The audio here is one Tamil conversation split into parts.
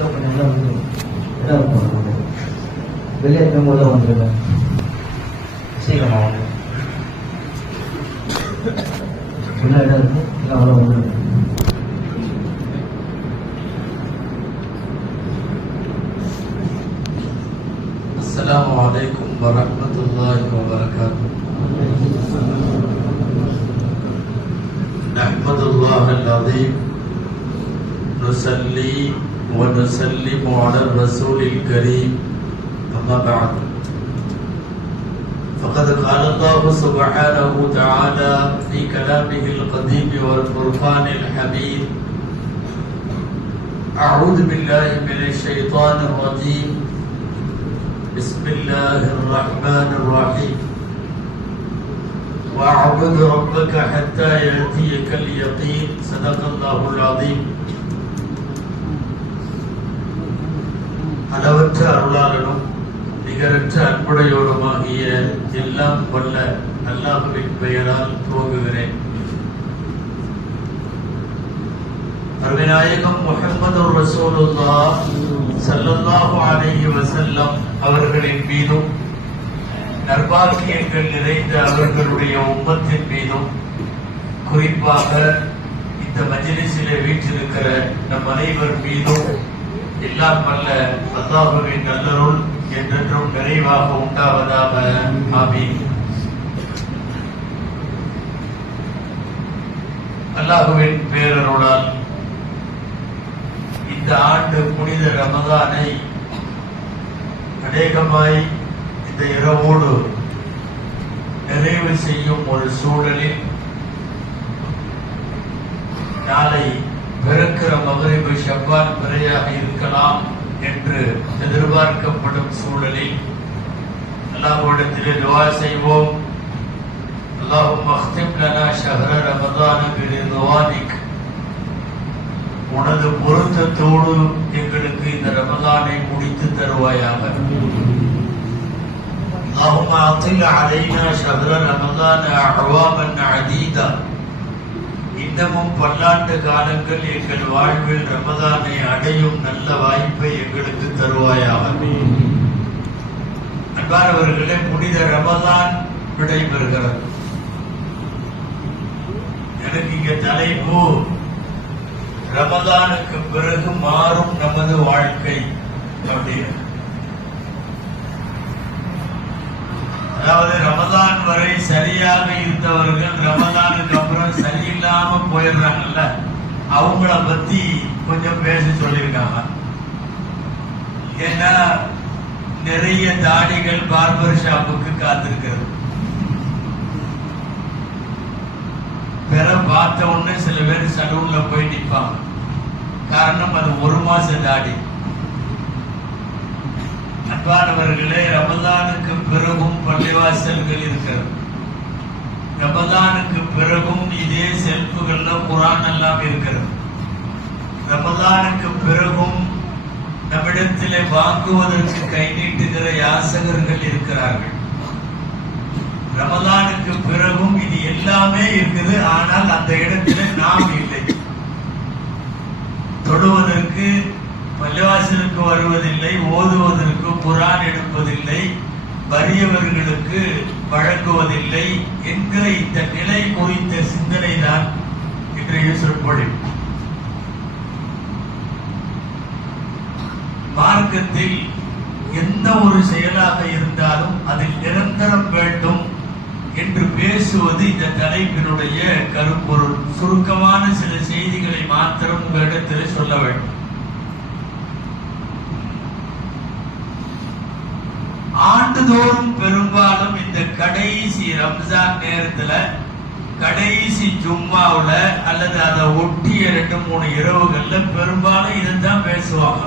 கொஞ்சம் வந்து இடம் போடுறது வெளியே இருக்கும்போது வந்துருங்க சீக்கிரமா வந்து என்ன இடம் இருக்கு இல்லை அவ்வளோ வந்துருங்க. السلام عليكم ورحمة الله وبركاته. نحمد الله العظيم نصلي ونسلم على الرسول الكريم أما بعد فقد قال الله سبحانه وتعالى في كلامه القديم والفرقان الحميد أعوذ بالله من الشيطان الرجيم بسم الله الرحمن الرحيم واعبد ربك حتى يأتيك اليقين صدق الله العظيم. அளவற்ற அருளாளனும் நிகரற்ற அன்புடையோடுமாகிய எல்லாம் வல்ல அல்லாஹ்வின் பெயரால் துவங்குகிறேன். அருமைநாயகம் முஹம்மது ரசூலுல்லாஹ் ஸல்லல்லாஹு அலைஹி வஸல்லம் அவர்களின் மீதும் நற்பாக்கியங்கள் நிறைந்த அவர்களுடைய உம்மத்தின் மீதும் குறிப்பாக இந்த மஜ்லிஸிலே வீற்றிருக்கிற நம் அனைவர் மீதும் எல்லாம் வல்ல அல்லாஹ்வின் நல்லருள் என்றென்றும் நிறைவாக உண்டாவதாக. ஆமீன். அல்லாஹ்வின் பேரருளால் இந்த ஆண்டு புனித ரமதானை அநேகமாய் இந்த இரவோடு நிறைவு செய்யும் ஒரு சூழலில் நாளை பிறக்கிற மகரிபு ஷவ்வால் பிறையாக இருக்கலாம் என்று எதிர்பார்க்கப்படும் சூழலில் அல்லாஹ்விடத்திலே துஆ செய்வோம். அல்லாஹும்ம அக்திம் லனா ஷஹ்ர ரமதான பிரிதுவானிக், உனது பொருத்தத்தோடு எங்களுக்கு இந்த ரமதானை முடித்து தருவாயாக. اللهم أطل علينا شهر رمضان أعواما عديدة, இன்னமும் பல்லாண்டு காலங்கள் எங்கள் வாழ்வில் ரமதானை அடையும் நல்ல வாய்ப்பை எங்களுக்கு தருவாயாக. அன்பானவர்களே, புனித ரமதான் விடைபெறுகிறது. எனக்கு இங்க தலைப்பு ரமதானுக்கு பிறகு மாறும் நமது வாழ்க்கை அப்படின்னு. அதாவது ரமதான் வரை சரியாக இருந்தவர்கள் ரமதானுக்கு அப்புறம் சரியில்லாம போயிடுறாங்கல்ல, அவங்கள பத்தி கொஞ்சம் பேச சொல்லியிருக்காங்க. ஏன்னா நிறைய தாடிகள் பார்பர் ஷாப்புக்கு காத்திருக்கிறது. பிற பார்த்த உடனே சில பேர் சலூன்ல போய் நிற்பாங்க. காரணம் அது ஒரு மாச தாடி. அன்பானவர்களே, ரமதானுக்கு பிறகும் பள்ளிவாசல்கள் இருக்கிறது. ரமதானுக்கு பிறகும் இதே செல்ஃபுகள்ல குர்ஆன் எல்லாம் இருக்கிறது. ரமதானுக்கு பிறகும் நம்மிடத்திலே வாங்குவதற்கு கை நீட்டுகிற யாசகர்கள் இருக்கிறார்கள். ரமதானுக்கு பிறகும் இது எல்லாமே இருக்குது. ஆனால் அந்த இடத்துல நாம் இல்லை. தொடுவதற்கு பள்ளிவாசலுக்கு வருவதில்லை, ஓதுவதற்கு குர்ஆன் எடுப்பதில்லை, வறியவர்களுக்கு வழங்குவதில்லை என்கிற இந்த நிலை குறித்த சிந்தனை தான் இன்றைய சொற்பொழிவு. மார்க்கத்தில் எந்த ஒரு செயலாக இருந்தாலும் அதில் நிரந்தரம் வேண்டும் என்று பேசுவது இந்த தலைப்பினுடைய கருப்பொருள். சுருக்கமான சில செய்திகளை மாத்திரம் உங்களிடத்தில் சொல்ல வேண்டும். ஆண்டுதோறும் பெரும்பாலும் இந்த கடைசி ரம்ஜான் நேரத்துல, கடைசி ஜும்மாவுல அல்லது அதை ஒட்டிய 2-3 இரவுகள்ல பெரும்பாலும் இதுதான் பேசுவாங்க.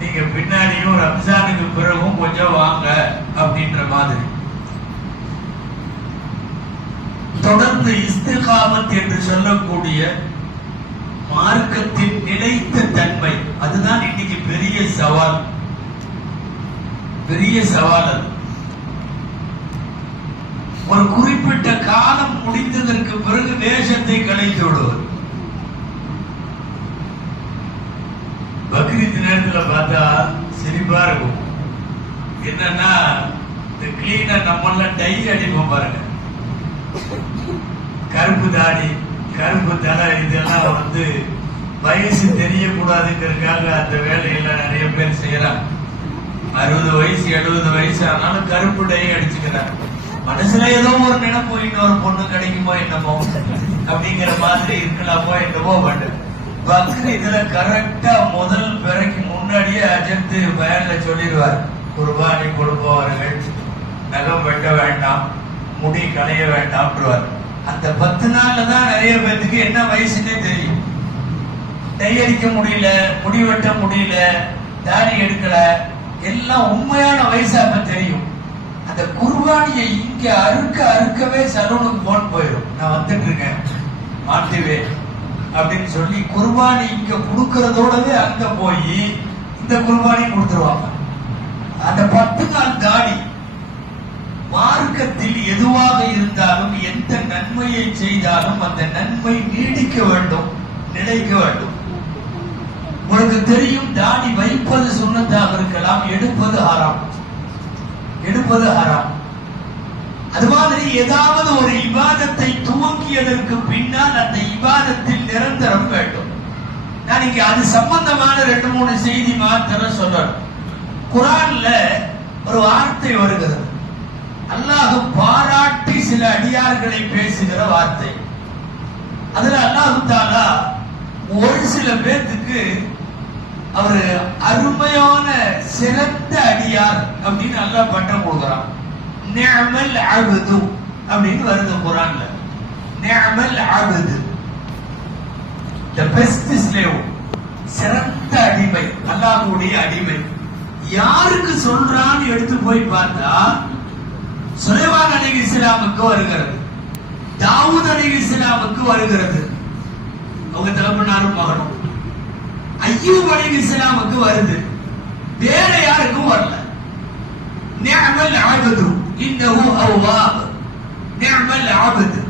நீங்க பின்னாடியும் ரம்ஜானுக்கு பிறகும் கொஞ்சம் வாங்க அப்படின்ற மாதிரி. தொடர்ந்து இஸ்திகாமத் என்று சொல்லக்கூடிய மார்க்கத்தின் நிலைத்த தன்மை, அதுதான் இன்னைக்கு பெரிய சவால். பெரிய சவால் அது. ஒரு குறிப்பிட்ட காலம் முடிந்ததற்கு பிறகு வேஷத்தை கலைத்து விடுவது. பக்ரீத் நேரத்துல பார்த்தா சிரிப்பா இருக்கும். என்னன்னா இந்த கிளீனா நம்மள டை அடிப்போம் பாருங்க, கருப்பு தாடி கருப்பு தலை, இதெல்லாம் வந்து வயசு தெரியக்கூடாதுங்கிறதுக்காக அந்த வேலையெல்லாம் நிறைய பேர் செய்யறாங்க. 60 வயசு 70 வயசு ஆனாலும் கருப்பு டை அடிச்சுக்கிறாங்க. மனசுல ஏதோ ஒரு நினைப்போ, இன்னொரு பொண்ணு கிடைக்குமோ என்னமோ அப்படிங்கிற மாதிரி இருக்கலாமோ என்னமோ வேண்டும். பக்ரீத்ல கரெக்டா முதல் பிறைக்கு முன்னாடியே அஜர்த்து பயன்ல சொல்லிடுவார், குர்பானி கொடுப்பவர்கள் நகம் வெட்ட வேண்டாம், முடி களைய வேண்டாம். அந்த 10 நாள்ல தான் நிறைய பேருக்கு என்ன வயசுன்னே தெரியும். டை அடிக்க முடியல, முடி வெட்ட முடியல, தாடி எடுக்கல, எல்லாம் உண்மையான வயசு அப்ப தெரியும். அந்த குர்பானியை இங்க அறுக்கவே சலூனுக்கு போன் போயிடும். நான் வந்துட்டு இருக்கேன் மாட்டுவே அப்படின்னு சொல்லி குர்பானி இங்க கொடுக்கறதோடவே அங்க போய் இந்த குர்பானி கொடுத்துருவாங்க. அந்த 10 நாள் தாடி மார்க்கத்தில் எதுவாக இருந்தாலும் எந்த நன்மையை செய்தாலும் அந்த நன்மை நீடிக்க வேண்டும், நிலைக்க வேண்டும். உங்களுக்கு தெரியும், தாடி வைப்பது சுன்னத்தாக இருக்கலாம், எடுப்பது ஹராம். அது மாதிரி ஏதாவது ஒரு இபாதத்தை துவங்கியதற்கு பின்னால் அந்த இபாதத்தில் நிரந்தரம் வேண்டும். நான் இங்க அது சம்பந்தமான 2-3 செய்தி மாத்திரம் சொல்லணும். குர்ஆன்ல ஒரு வார்த்தை வருகிறது, அல்லாஹ் பாராட்டி சில அடியார்களை பேசுகிற வார்த்தை. அதுல அல்லாஹ் தஆலா ஒரு சில பேருக்கு அவரு அருமையான சிறந்த அடியார் அப்படின்னு அல்லாஹ் பட்டம் கொடுக்கிறான். நிஅமல் அப்து அப்படின்னு வருது குர்ஆன்ல. நிஅமல் அப்து, the best slave, சிறந்த அடிமை, அல்லாஹ்வுடைய அடிமை. யாருக்கு சொல்றான்னு எடுத்து போய் பார்த்தா சுலைமான் அலைஹிஸ்ஸலாமுக்கு வருகிறது, தாவூத் அலைஹிஸ்ஸலாமுக்கு வருகிறது, அவங்க தகப்பனாரும் மகனும். அய்யூப் அலைஹிஸ்ஸலாமுக்கு வருது, வேற யாருக்கும் வரல. நிஅமல் அப்து இன்னஹு அவ்வாப், நிஅமல் அப்து,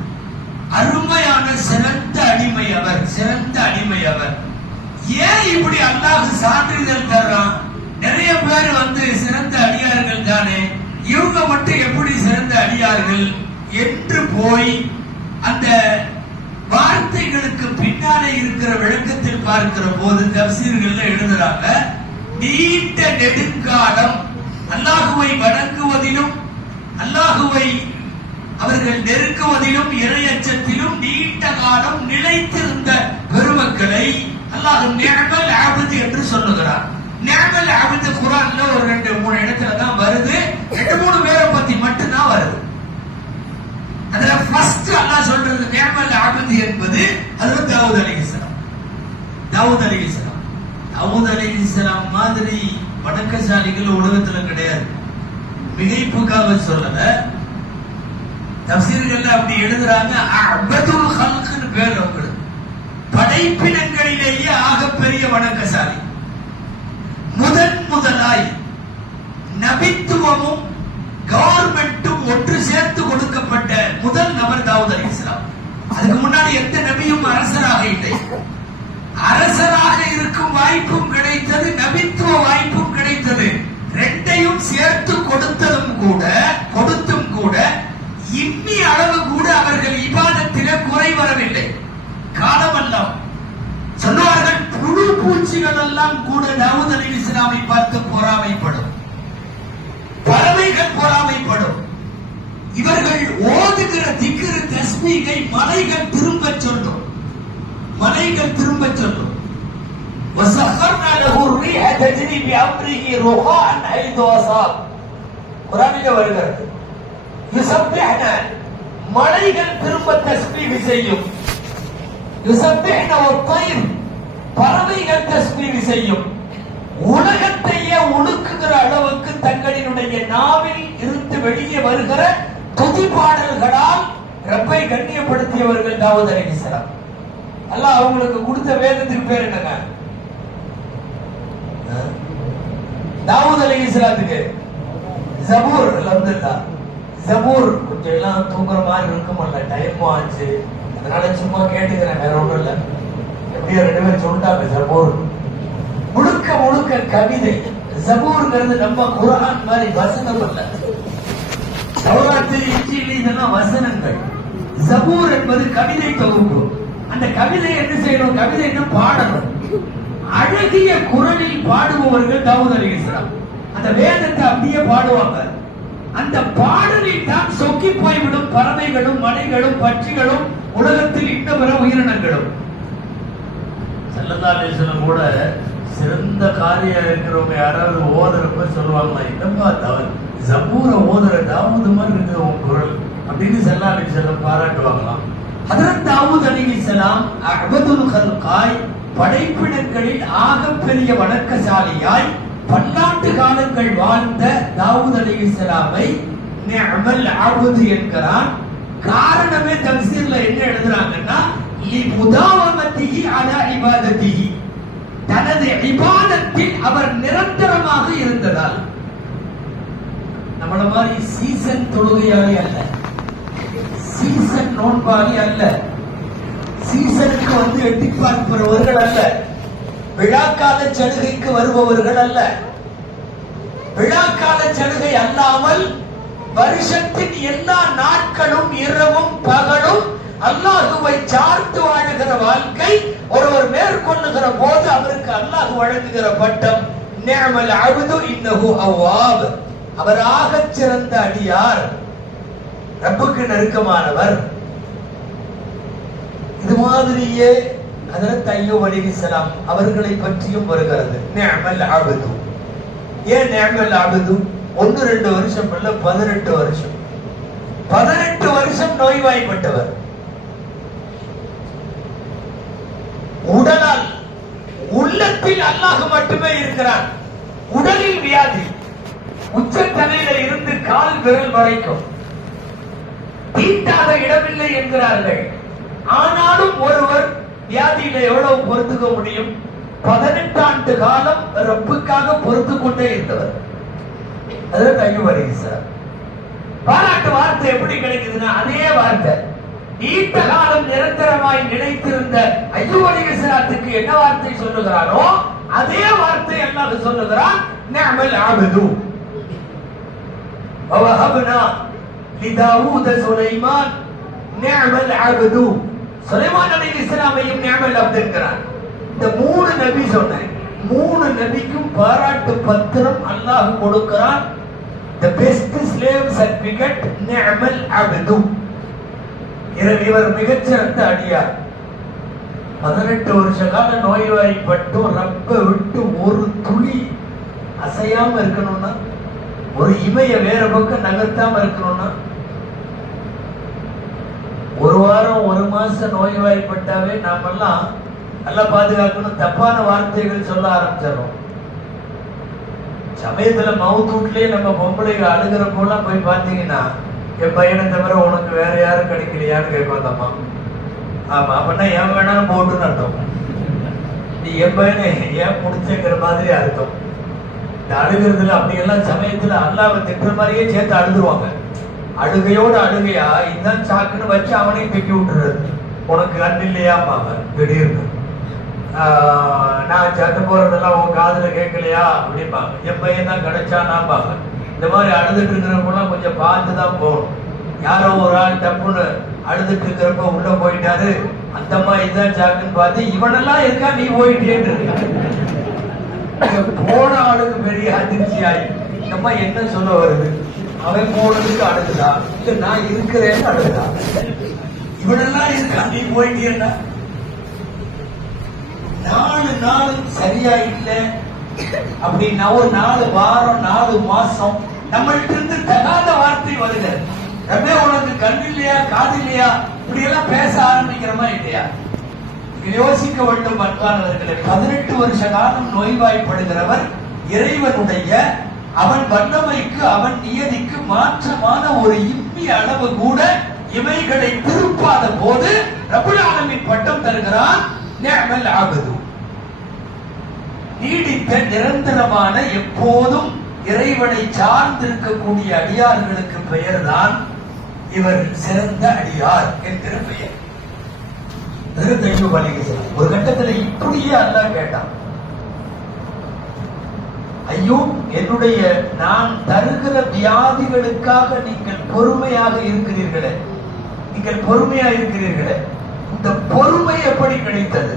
அருமையான சிறந்த அடிமை அவர், சிறந்த அடிமை அவர். ஏன் இப்படி அல்லாஹ் சான்றிதழ் தர்றான்? நிறைய பேர் வந்து சிறந்த அடியார்கள் தானே, இவங்க மட்டும் எப்படி சிறந்த அடியார்கள் என்று போய் அந்த வார்த்தைகளுக்கு பின்னாலே இருக்கிற விளக்கத்தில் பார்க்கிற போது தப்சீர்கள்ல எழுதுறாங்க, நீண்ட நெடுங்காலம் அல்லாஹுவை வணங்குவதிலும் அல்லாஹுவை அவர்கள் நெருங்குவதிலும் இறையச்சத்திலும் நீண்ட காலம் நிலைத்திருந்த பெருமக்களை அல்லாஹ் நிஅமல் அப்து என்று சொல்லுகிறார். நிஅமல் அப்து குர்ஆன்ல ஒரு 2-3 இடத்துல தான் வருது, 2-3 பேரை பத்தி மட்டும் தான் வருது. அதுல ஃபர்ஸ்ட் அல்லாஹ் சொல்றது நிஅமல் அப்து என்பது ஹஜ்ரத் தாவூத் அலைஹிஸ்ஸலாம். தாவூத் அலைஹிஸ்ஸலாம், தாவூத் அலைஹிஸ்ஸலாம் மாதிரி வணக்கசாலிகள் உலகத்துல கிடையாது. மிகைப்புக்காக சொல்லல, தஃசீர்கள்ல அப்படி எழுதுறாங்க, அபதுல் ஹல்க்னு பேர் அவங்களுக்கு. படைப்பினங்களிலேயே ஆகப்பெரிய வணக்கசாலி. முதலாய் நபித்துவமும் கவர்மெண்ட்டும் ஒன்று சேர்த்து கொடுக்கப்பட்ட முதல் நபர் தாவூத் அலைஹிஸ்ஸலாம். அதுக்கு முன்னாடி எந்த நபியும் அரசராக இல்லை. அரசராக இருக்கும் வாய்ப்பும் கிடைத்தது, நபித்துவ வாய்ப்பும் கிடைத்தது. ரெண்டையும் சேர்த்து கொடுத்தும் கூட இம்மி அளவு கூட அவர்கள் இபாதத்திலே குறை வரவில்லை. காலமெல்லாம் சொல்லுவார்கள், புழு பூச்சிகள் எல்லாம் கூட தாவூத் அலைஹிஸ்ஸலாமை பார்த்து பொறாமைப்படும், பறவைகள் பொறாமைப்படும். இவர்கள் ஓதுகிற திக்ரு தஸ்பீகை மலைகள் திரும்ப சொல்லும், மலைகள் திரும்ப சொல்லும். وَسَخَّرْنَا لَهُ الرِّيحَ تَجْرِي بِأَمْرِهِ رُخَاءً حَيْثُ أَصَابَ. குர்ஆனிலே வருகிறது, யுஸப்பிஹ்னா, மலைகள் திரும்ப தஸ்பீஹ் செய்யும். யுஸப்பிஹ்னா வத்-தய்ர், பறவைகள் தஸ்பீஹ் செய்யும். உலகத்தையே ஒடுக்குகிற அளவுக்கு தங்களினுடைய நாவில் இருந்து வெளியே வருகிற துதி பாடல்களால் ரப்பை கண்ணியப்படுத்தியவர்கள் தாவூத் அலைஹிஸ்ஸலாம். அல்லாஹ் அவங்களுக்கு கொடுத்த வேதத்துக்கு பேர் என்னங்க? தாவூத் அலைஹிஸ்ஸலாத்துக்கு ஜபூர். அல்ஹம்துலில்லாஹ், ஜபூர். கொஞ்சம் எல்லாம் தூங்குற மாதிரி இருக்குமல்ல, டைம் ஆச்சு, அதனால சும்மா கேட்டுக்கிறேன், வேற ஒன்றும் இல்லை. எப்படியோ 2 பேர் சொல்லிட்டாங்க ஜபூர். முழுக்க கவிதை. ஜபூர்ங்கிறது நம்ம குர்ஆன் மாதிரி வசனம் அல்ல. தௌராத்து, இன்ஜீல் இதெல்லாம் வசனங்கள். ஜபூர் என்பது கவிதை தொகுப்பு. அந்த கவிதை என்ன செய்யணும்? கவிதை என்ன பாடணும். அழகிய குரலில் பாடுபவர்கள் தாவூத் அலைஹிஸ்ஸலாம். அந்த வேதத்தை அப்படியே பாடுவாங்க. அந்த பாடலில் தான் சொக்கி போய்விடும் பறவைகளும் மலைகளும் பட்சிகளும் உலகத்தில் இன்ன பிற உயிரினங்களும். ஸல்லல்லாஹு அலைஹி வஸல்லம் கூட சிறந்த காரியம் இருக்கிறவங்க யாராவது ஓதுறப்ப சொல்லுவாங்களா, என்னப்பா ஜபூரை ஓதுற தாவூது மாதிரி இருக்குது உன் குரல் அப்படின்னு ஸல்லல்லாஹு அலைஹி வஸல்லம் பாராட்டுவாங்களாம். ஹஜ்ரத் தாவூத் அலைஹிஸ்ஸலாம் அஅபதுல் கல்காய், படைப்பினங்களில் ஆகப்பெரிய வணக்கசாலியாய் பல்லாண்டு காலங்கள் வாழ்ந்த தாவூத் அலைஹிஸ்ஸலாமை நிஅமல் அப்து என்கிறான். காரணமே தஃசீர்ல என்ன எழுதுறாங்கன்னா, லிமுதாவமத்திஹி அலா இபாதத்திஹி, தனது இபாதத்தில் அவர் நிரந்தரமாக இருந்ததால். நம்மள மாதிரி சீசன் தொழுகையாளி அல்ல, சீசன் நோன்பாளி அல்ல, சீசனுக்கு வந்து எட்டி பார்ப்பவர்கள் அல்ல, விழாக்கால சலுகைக்கு வருபவர்கள் அல்ல. விழாக்கால சலுகை அல்லாமல் வருஷத்தின் எல்லா நாட்களும் இரவும் பகலும் அல்லாஹுவை சார்ந்து வாழுகிற வாழ்க்கை ஒருவர் மேற்கொள்ளுகிற போது அவருக்கு அல்லாஹ் வழங்குகிற பட்டம் நிஅமல் அப்து இன்னஹு அவ்வாப், அவராக சிறந்த அடியார், ரப்புக்கு நெருக்கமானவர். இது மாதிரியே ஹஜ்ரத் அய்யூப் அலைஹிஸ்ஸலாம் அவர்களை பற்றியும் வருகிறது. நிஅமல் அப்து. ஏன் நிஅமல் அப்து? 1-2 வருஷம் அல்ல, 18 வருஷம். 18 வருஷம் நோய்வாய்ப்பட்டவர். உடலால், உள்ளத்தில் அல்லாஹ் மட்டுமே இருக்கிறான். உடலில் வியாதி, உச்சத்தலையில இருந்து கால் விரல் வரைக்கும் தீட்டாத இடமில்லை என்கிறார்கள். ஆனாலும் ஒருவர் வியாதியில எவ்வளவு பொறுத்துக்க முடியும்? 18 ஆண்டு காலம் ரப்புக்காக பொறுத்து கொண்டே இருந்தவர். அதாவது அய்யூப் அலைஹிஸ்ஸலாம். பாராட்டு வார்த்தை எப்படி கிடைக்குதுன்னா, அதே வார்த்தை நீண்ட காலம் நிரந்தரமாய் நிலைத்திருந்த அய்யூப் அலைஹிஸ்ஸலாத்துக்கு என்ன வார்த்தை சொல்லுகிறாரோ அதே வார்த்தை அல்லாஹ் சொல்லுகிறான், நிஅமல் அப்து வவஹப்னா லிதாவூத சுலைமான் நிஅமல் அப்து. சுலைமான் அலைஹிஸ்ஸலாமையும் நிஅமல் அப்து என்கிறான். இந்த 3 நபி சொன்னேன். 3 நபிக்கும் பாராட்டு பத்திரம் அல்லாஹ் கொடுக்கிறான். the best slave certificate நிஅமல் Abdu. இவர் மிகச்சிறந்த அடியார். 18 வருஷ கால நோய்வாய்ப்பட்டு ரப்பை விட்டு ஒரு துளி அசையாம இருக்கணும்னா, ஒரு இமைய வேற பக்கம் நகர்த்தாம இருக்கணும்னா, ஒரு வாரம் 1 மாசம் நோய்வாய்ப்பட்டாவே நாமெல்லாம் நல்லா பாதுகாக்கணும், தப்பான வார்த்தைகள் சொல்ல ஆரம்பிச்சிடறோம். சமயத்துல மவுத்தூட்லயே நம்ம பொம்பளைங்க அழுகிற போலாம் போய் பார்த்தீங்கன்னா, என் பையனை தவிர உனக்கு வேற யாரும் கிடைக்கலையான்னு கேட்பாங்க அம்மா. ஆமா, அப்படின்னா என் வேணாலும் போட்டுன்னு அர்த்தம். நீ என் பையனை ஏன் முடிச்சுங்கிற மாதிரி அர்த்தம். இந்த அழுகிறதுல அப்படியெல்லாம் சமயத்துல அல்லாஹ்வை திட்டுற மாதிரியே சேர்த்து அழுதுருவாங்க. அழுகையோட அழுகையா இதுதான் சாக்குன்னு வச்சு அவனையும் தூக்கி விட்டுறது. உனக்கு கண் இல்லையாம்பாங்க திடீர்னு. நான் சட்டு போறதெல்லாம் உன் காதுல கேட்கலையா அப்படிம்பாங்க. என் பையன் தான் கிடைச்சானாம்பாங்க. இந்த மாதிரி அழுதுட்டு இருக்கிறப்பெல்லாம் கொஞ்சம் பார்த்து தான் போகணும். யாரோ ஒரு ஆள் தப்புன்னு அழுதுட்டு இருக்கிறப்ப உள்ள போயிட்டாரு, அந்தம்மா இதுதான் சாக்குன்னு பார்த்து இவனெல்லாம் இருக்கா நீ போயிட்டேன்னு போன ஆளுக்கு பெரிய அதிர்ச்சி ஆகி நம்ம என்ன சொல்ல வருது, அவன் போனதுக்கு அழுகுதா இல்ல நான் இருக்கிறேன்னு அழுகுதா? இவனெல்லாம் இருக்கா நீ போயிட்டேன்னா 4 நாள் சரியா இல்ல அப்படின்னா, ஒரு 4 வாரம் 4 மாசம் நம்மள்ட்ட இருந்து தகாத வார்த்தை வருகிறது. ரமே உனக்கு கண் இல்லையா காது இல்லையா இப்படி எல்லாம் பேச ஆரம்பிக்கிறோமா இல்லையா? யோசிக்க வேண்டும் அன்பானவர்களே. 18 வருஷ காலம் நோய்வாய்ப்படுகிறவர் இறைவனுடைய அவன் வல்லமைக்கு அவன் நியதிக்கு மாற்றமான ஒரு இம்மி அளவு கூட இவைகளை திருப்பாத போது ரப்புல் ஆலமீன் பட்டம் தருகிறான், நிஅமல் அப்து. நீடித்த நிரந்தரமான எப்போதும் இறைவனை சார்ந்திருக்கக்கூடிய அடியார்களுக்கு பெயர்தான் இவர் சிறந்த அடியார் என்கிற பெயர். ஒரு கட்டத்தில் இப்படியே அல்லாஹ் கேட்டான், ஐயோ என்னுடைய நான் தருகிற வியாதிகளுக்காக நீங்கள் பொறுமையாக இருக்கிறீர்களே, நீங்கள் பொறுமையா இருக்கிறீர்களே, இந்த பொறுமை எப்படி கிடைத்தது?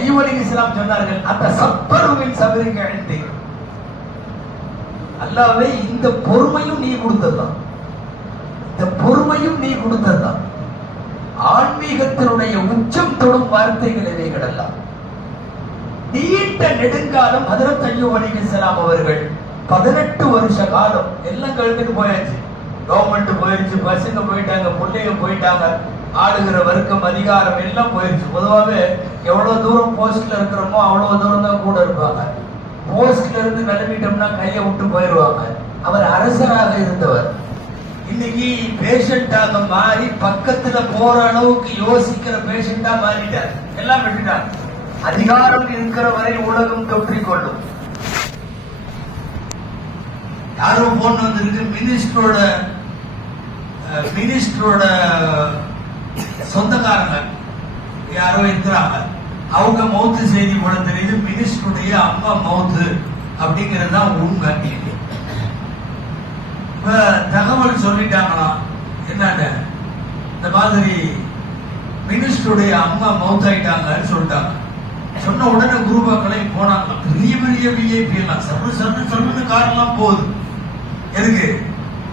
ஐயூப் அலைஹிஸ்ஸலாம் சொன்னார்கள், அந்த சப்பருவின் சபரிங்க அழைத்தீங்க அல்லாஹ்வே, இந்த பொறுமையும் நீ கொடுத்ததுதான், இந்த பொறுமையும் நீ கொடுத்ததுதான். ஆன்மீகத்தினுடைய உச்சம் தொடும் வார்த்தைகள் இவைகள் எல்லாம். நீண்ட நெடுங்காலம் ஹஜ்ரத் அய்யூப் அலைஹிஸ்ஸலாம் அவர்கள் 18 வருஷ காலம் எல்லாம் கழுத்துட்டு போயாச்சு. கவர்மெண்ட் போயிருச்சு, பசங்க போயிட்டாங்க, பிள்ளைங்க போயிட்டாங்க, ஆளுகிற வர்க்கம் அதிகாரம் எல்லாம் போயிருச்சு. பொதுவாகவே எவ்வளவு தூரம் போஸ்ட்ல இருக்கிறோமோ அவ்வளவு தூரம் தான் கூட இருப்பாங்க. போஸ்ட்ல இருந்து கிளம்பிட்டோம்னா கையை விட்டு போயிடுவாங்க. அவர் அரசராக இருந்தவர். இன்னைக்கு பேஷண்டாக மாறி பக்கத்துல போற அளவுக்கு யோசிக்கிற பேஷண்டா மாறிட்டார். எல்லாம் விட்டுட்டார். அதிகாரம் இருக்கிற வரை உலகம் தொற்றிக்கொள்ளும். யாரோ போன் வந்திருக்கு, மினிஸ்டரோட சொந்தக்காரங்க யாரோ இருக்கிறாங்க, அவங்க மௌத்து செய்தி போல தெரியுது. மினிஸ்டருடைய அம்மா மௌத்து அப்படிங்கிறது தான் உண்மை. இப்ப தகவல் சொல்லிட்டாங்களாம், என்னங்க இந்த மாதிரி மினிஸ்டருடைய அம்மா மௌத்தாயிட்டாங்கன்னு சொல்லிட்டாங்க. சொன்ன உடனே குருபாக்களை போனாங்க. பெரிய பெரிய விஐபி எல்லாம் சர்வ காரெல்லாம் போகுது. எதுக்கு?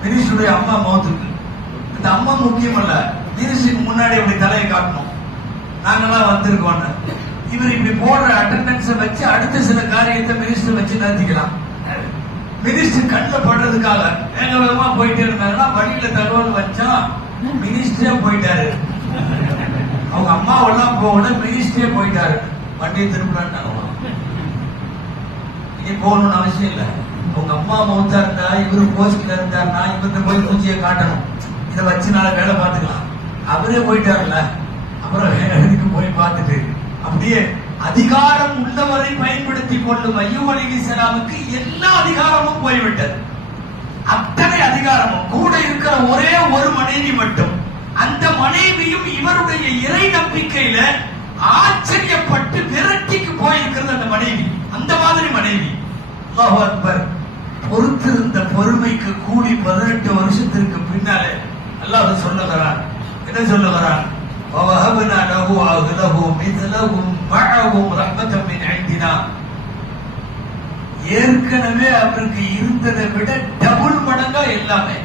மினிஸ்டருடைய அம்மா மௌத்துக்கு. இந்த அம்மா முக்கியம் அல்ல, மினிஸ்டருக்கு முன்னாடி அப்படி தலையை காட்டணும், நாங்கெல்லாம் வந்திருக்கோம். இவர் இப்படி போடுற அட்டெண்டன்ஸை வச்சு அடுத்த சில காரியத்தை மினிஸ்டர் வச்சு நடத்திக்கலாம். மினிஸ்டர் கண்ணில் படுறதுக்காக வேக வேகமா போயிட்டே இருந்தாங்கன்னா வழியில தகவல் வச்சா மினிஸ்டரே போயிட்டாரு. அவங்க அம்மாவெல்லாம் போகல, மினிஸ்டரே போயிட்டாரு. வண்டியை திருப்பினாங்க. இனி போகணும்னு அவசியம் இல்லை. அவங்க அம்மா மௌத்தா இருந்தா, இவரு போஸ்ட்ல இருந்தாருன்னா இவருக்கு போய் மூஞ்சியை காட்டணும். இதை வச்சு நாளை வேலை பார்த்துக்கலாம். அவரே போயிட்டாருல்ல, அப்புறம் வேலைக்கு போய் பார்த்துட்டு அப்படியே அதிகாரம் உள்ளவரை பயன்படுத்தி கொள்ளும் அய்யூப் அலைஹிஸ்ஸலாமுக்கு எல்லா அதிகாரமும் போய்விட்டது. அத்தனை அதிகாரமும் கூட இருக்கிற ஒரே ஒரு மனைவி மட்டும். அந்த மனைவியும் இவருடைய இறை நம்பிக்கையில ஆச்சரியப்பட்டு விரட்டிக்கு போயிருக்கிறது அந்த மனைவி. அந்த மாதிரி மனைவி. அல்லாஹு அக்பர். பொறுத்திருந்த பொறுமைக்கு கூலி 18 வருஷத்திற்கு பின்னாலே அல்லாஹ் சொல்லுகிறான். என்ன சொல்லுகிறான்? وَوَهَبْنَا لَهُ أَهْلَهُ مِثْلَهُمْ مَعَهُمْ رَحْمَةً مِنْ عِنْدِنَا. ஏற்கனவே அவருக்கு இருந்ததை விட டபுள் மடங்கா எல்லாமே.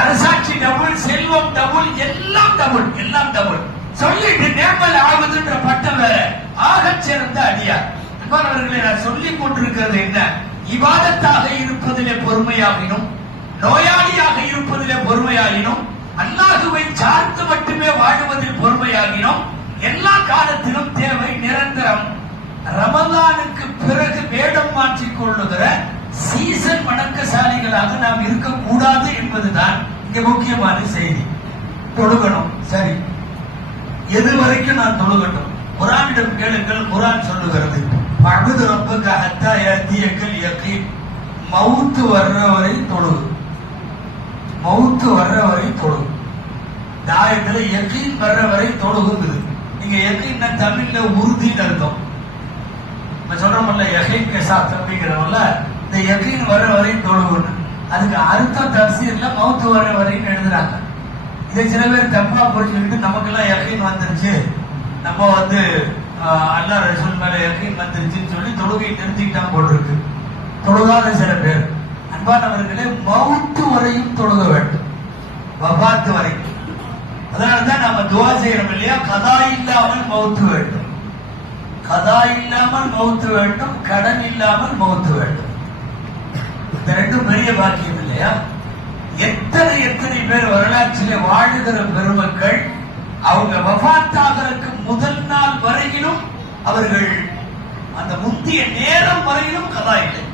அரசாட்சி டபுள், செல்வம் டபுள், எல்லாம் டபுள், எல்லாம் டபுள். சொல்லிட்டு நேமல் ஆகுதுன்ற பட்டம் வேற. ஆகச் சிறந்த அடியார். அன்பானவர்களை, நான் சொல்லிக் கொண்டிருக்கிறது என்ன? இபாதத்தாக இருப்பதிலே பொறுமையாகினும், நோயாளியாக இருப்பதிலே பொறுமையாகினும், அல்லாஹுவை சார்ந்து மட்டுமே வாழுவதில் பொறுமையாகினோம். எல்லா காலத்திலும் தேவை நிரந்தரம். ரமலானுக்கு பிறகு வேடம் மாற்றிக் கொள்ளுகிற சீசன் வணக்கசாலிகளாக நாம் இருக்கக்கூடாது என்பதுதான் இங்க முக்கியமான செய்தி. தொழுகணும், சரி, எது வரைக்கும் நான் தொழுகட்டும்? குர்ஆனிடம் கேளுங்கள். குர்ஆன் சொல்லுகிறது, வஅபுது ரப்பக ஹத்தா யஅதியக்கல் யகீன். மவுத் வர்ற வரை தொழுகு, மவுத்து வர்ற வரை தொழுகு. தாயத்துல யகீன் வர்ற வரை தொழுகுங்குது. நீங்க யகீன்னா தமிழ்ல உறுதின்னு அர்த்தம். நம்ம சொல்றோம்ல யகீன் கே சாத் அப்படிங்கிறோம்ல, இந்த யகீன் வர்ற வரை தொழுகுன்னு. அதுக்கு அர்த்தம் தஃசீர்ல மவுத்து வர்ற வரைன்னு எழுதுறாங்க. இதை சில பேர் தப்பா புரிஞ்சுக்கிட்டு நமக்கெல்லாம் யகீன் வந்துருச்சு, நம்ம அல்லாஹ் ரசூல் மேல யகீன் வந்துருச்சுன்னு சொல்லி தொழுகை நிறுத்திக்கிட்டான் போட்டிருக்கு. தொழுகாத சில பேர். அன்பானவர்களே, மவுத்து வரையும் தொழுக வேண்டும், வஃபாத் வரைக்கும். அதனாலதான் நம்ம துஆ செய்யறோம் இல்லையா? கதா இல்லாமல் மவுத்து வேண்டும், கதா இல்லாமல் மவுத்து வேண்டும், கடன் இல்லாமல் மவுத்து வேண்டும். இந்த ரெண்டும் பெரிய பாக்கியம் இல்லையா? எத்தனை எத்தனை பேர் வரலாற்றிலே வாழுகிற பெருமக்கள் அவங்க வஃபாத்தாகிறதுக்கு முதல் நாள் வரையிலும், அவர்கள் அந்த முந்திய நேரம் வரையிலும் கதா இல்லை.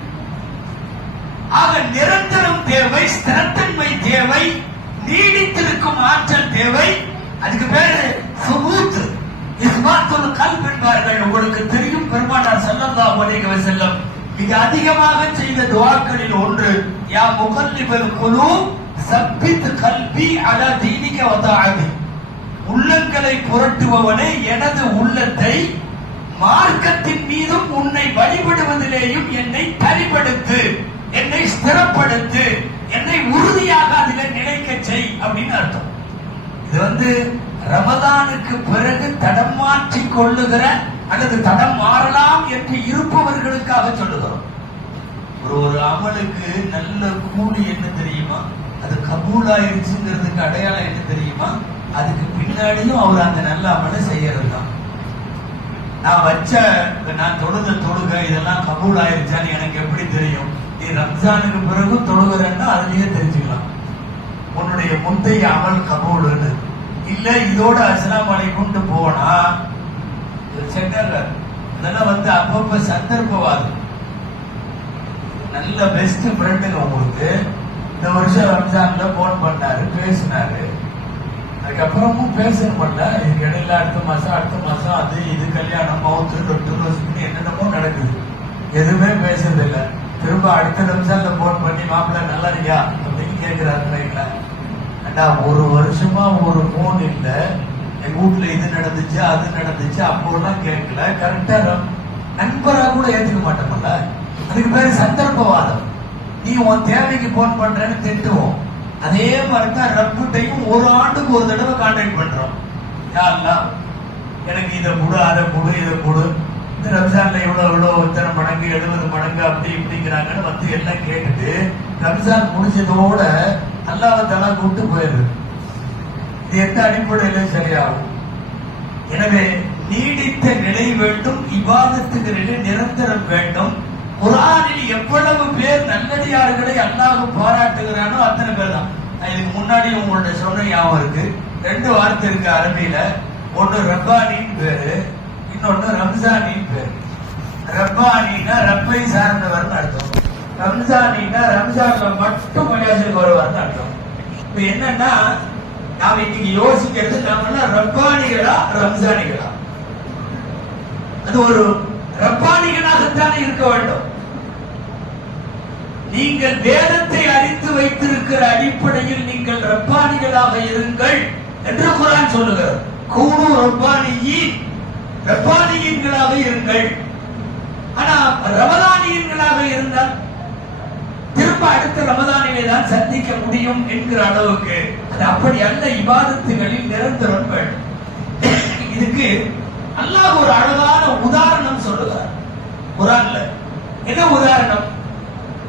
ஆக நிரந்தரம் தேவை, ஸ்திரத்தன்மை தேவை, நீடித்திருக்கும் ஆற்றல் தேவை. அதுக்கு பேரு சுபூத், இஸ்பாத்துல் கல்ப் என்பார்கள். உங்களுக்கு தெரியும், பெருமானார் ஸல்லல்லாஹு அலைஹி வஸல்லம் மிக அதிகமாக செய்த துஆக்களில் ஒன்று, யா முகல்லிபல் குலூப் சப்பித் கல்பி அலா தீனிக வ தாஅதி. உள்ளங்களை புரட்டுபவனே, எனது உள்ளத்தை மார்க்கத்தின் மீதும் உன்னை வழிபடுவதிலேயும் என்னை தனிப்படுத்து, என்னை ஸ்திரப்படுத்து, என்னை உறுதியாக அதில் நிலைக்க செய் அப்படின்னு அர்த்தம். இது ரமதானுக்கு பிறகு தடம் மாற்றிக் கொள்ளுகிற அல்லது தடம் மாறலாம் என்று இருப்பவர்களுக்காக சொல்லுகிறோம். ஒரு அமலுக்கு நல்ல கூலி என்ன தெரியுமா? அது கபூல் ஆயிருச்சுங்கிறதுக்கு அடையாளம் என்ன தெரியுமா? அதுக்கு பின்னாடியும் அவர் அந்த நல்ல அமலை செய்யறது தான். நான் தொழுக இதெல்லாம் கபூல் ஆயிருச்சான்னு எனக்கு எப்படி தெரியும்? நீ ரம்ஜானுக்கு பிறகு தொழுகிறன்னா அதுலயே தெரிஞ்சுக்கலாம் உன்னுடைய முந்தைய அமல் கபூல்னு. இல்ல இதோட அஸ்ஸலாமு அலைக்கும்னு போனா இதெல்லாம் அப்பப்ப சந்தர்ப்பவாதம். நல்ல பெஸ்ட் ஃப்ரெண்டுங்க உங்களுக்கு இந்த வருஷம் ரம்ஜான்ல போன் பண்ணாரு, பேசினாரு. அதுக்கப்புறமும் பேசணும்ல, இதுக்கு இடையில அடுத்த மாசம் அது இது கல்யாணம் மவுத்து என்னென்னமோ நடக்குது, எதுவுமே பேசுறதில்லை. திரும்ப அடுத்த ரம்ஜான்ல போன் பண்ணி மாப்பிள்ள நல்லா இருக்கியா அப்படின்னு கேட்கிறாரு. அண்டா ஒரு வருஷமா ஒரு போன் இல்ல, எங்க வீட்டுல இது நடந்துச்சு அது நடந்துச்சு அப்போலாம் கேட்கல, கரெக்டா நண்பரா கூட ஏத்துக்க மாட்டோம்ல. அதுக்கு பேரு சந்தர்ப்பவாதம். நீ உன் தேவைக்கு போன் பண்றேன்னு திட்டுவோம். அதே மாதிரிதான் ரப்புட்டையும் ஒரு ஆண்டுக்கு ஒரு தடவை கான்டாக்ட் பண்றோம். யாரெல்லாம் எனக்கு இதை கொடு அதை கொடு இதை கொடு, இந்த ரம்ஜான்ல இவ்வளவு இத்தனை மடங்கு 70 மடங்கு அப்படி இப்படிங்கிறாங்கன்னு எல்லாம் கேட்டுட்டு ரம்ஜான் முடிஞ்சதோட அல்லாஹ் தஆலா கூப்பிட்டு போயிடுது. இது எந்த அடிப்படையில சரியாகும்? எனவே நீடித்த நிலை வேண்டும், இபாதத்துக்கு நிலை நிரந்தரம் வேண்டும். குர்ஆனில் எவ்வளவு பேர் நல்லடியார்களை அல்லாஹ் பாராட்டுகிறானோ அத்தனை பேர் தான். இதுக்கு முன்னாடி உங்களோட சொன்ன ஞாபகம் இருக்கு. 2 வார்த்தை இருக்கு அரபியில. ஒன்று ரப்பானின்னு பேரு, இன்னொன்னு ரம்ஜானின்னு பேரு. ரப்பானின்னா ரப்பை சார்ந்தவர்னு அர்த்தம், ரம்ஜானின்னா ரம்ஜான்ல மட்டும் பள்ளியாசலுக்கு வருவார்னு அர்த்தம். இப்ப என்னன்னா நாம இன்னைக்கு யோசிக்கிறது நாம ரப்பானிகளா ரம்ஜானிகளா? அது ஒரு ரப்பானிகளாகத்தானே இருக்க வேண்டும். நீங்கள் வேதத்தை அறிந்து வைத்திருக்கிற அடிப்படையில் நீங்கள் ரப்பானிகளாக இருங்கள் என்று குர்ஆன் சொல்லுகிறது. கூனு ரப்பானியின், ரப்பானியன்களாக இருங்கள். ஆனா ரமதானியன்களாக இருந்தால் திரும்ப அடுத்த ரமதானிலே தான் சந்திக்க முடியும் என்கிற அளவுக்கு அது அப்படி அல்ல. இபாதத்துகளில் நிரந்தரம் வேண்டும். இதுக்கு அல்லாஹ் ஒரு அழகான உதாரணம் சொல்லுகிறார் குர்ஆன்ல. என்ன உதாரணம்?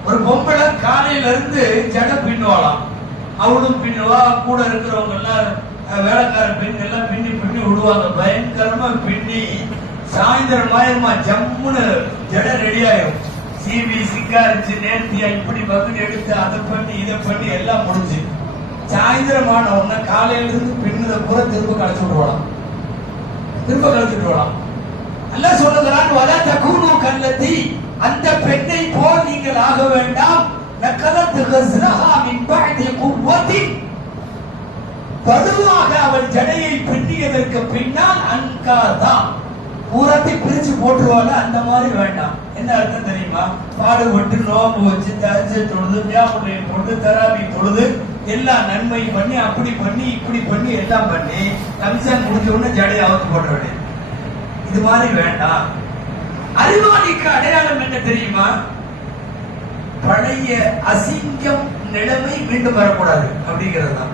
ஒரு பொம்பளை காலையில இருந்து ஜட பின்னுவாளாம். அவளும் பின்னுவா, கூட இருக்கிறவங்க எல்லாம் வேலைக்கார பெண்கள் எல்லாம் பின்னி பின்னி விடுவாங்க. பயங்கரமா பின்னி சாயந்தரம் ஆயிருமா ஜம்முன்னு ஜட ரெடி ஆயிரும். சீவி சிங்காரிச்சு நேர்த்தியா இப்படி பகுதி எடுத்து அதை பண்ணி இதை பண்ணி எல்லாம் முடிஞ்சு சாயந்தரம் ஆன உடனே காலையில இருந்து பின்னதை பூரா திரும்ப கழிச்சுட்டு வரலாம். நல்லா சொல்லுகிறான், வலா தகூனு கல்லதி, அந்த பெண்ணை போல் நீங்கள் ஆக வேண்டாம். நகலத் கஸ்ரஹா மின் பஅதி குவத்தின், படுவாக அவள் ஜடையை பின்னியதற்கு பின்னால் அன்காதா, பூரத்தை பிரிச்சு போட்டுருவாங்க. அந்த மாதிரி வேண்டாம். என்ன அர்த்தம் தெரியுமா? பாடுபட்டு நோம்பு வச்சு தரிசு தொழுது வியாபார பொழுது தராவி பொழுது எல்லாம் நன்மை பண்ணி அப்படி பண்ணி இப்படி பண்ணி எல்லாம் பண்ணி ரம்ஜான் முடிஞ்ச உடனே ஜடையாவது போட வேண்டியது. இது மாதிரி வேண்டாம். அறிவாளிக்கு அடையாளம் என்ன தெரியுமா? பழைய அசிங்கம் நிலைமை மீண்டும் வரக்கூடாது அப்படிங்கிறது தான்.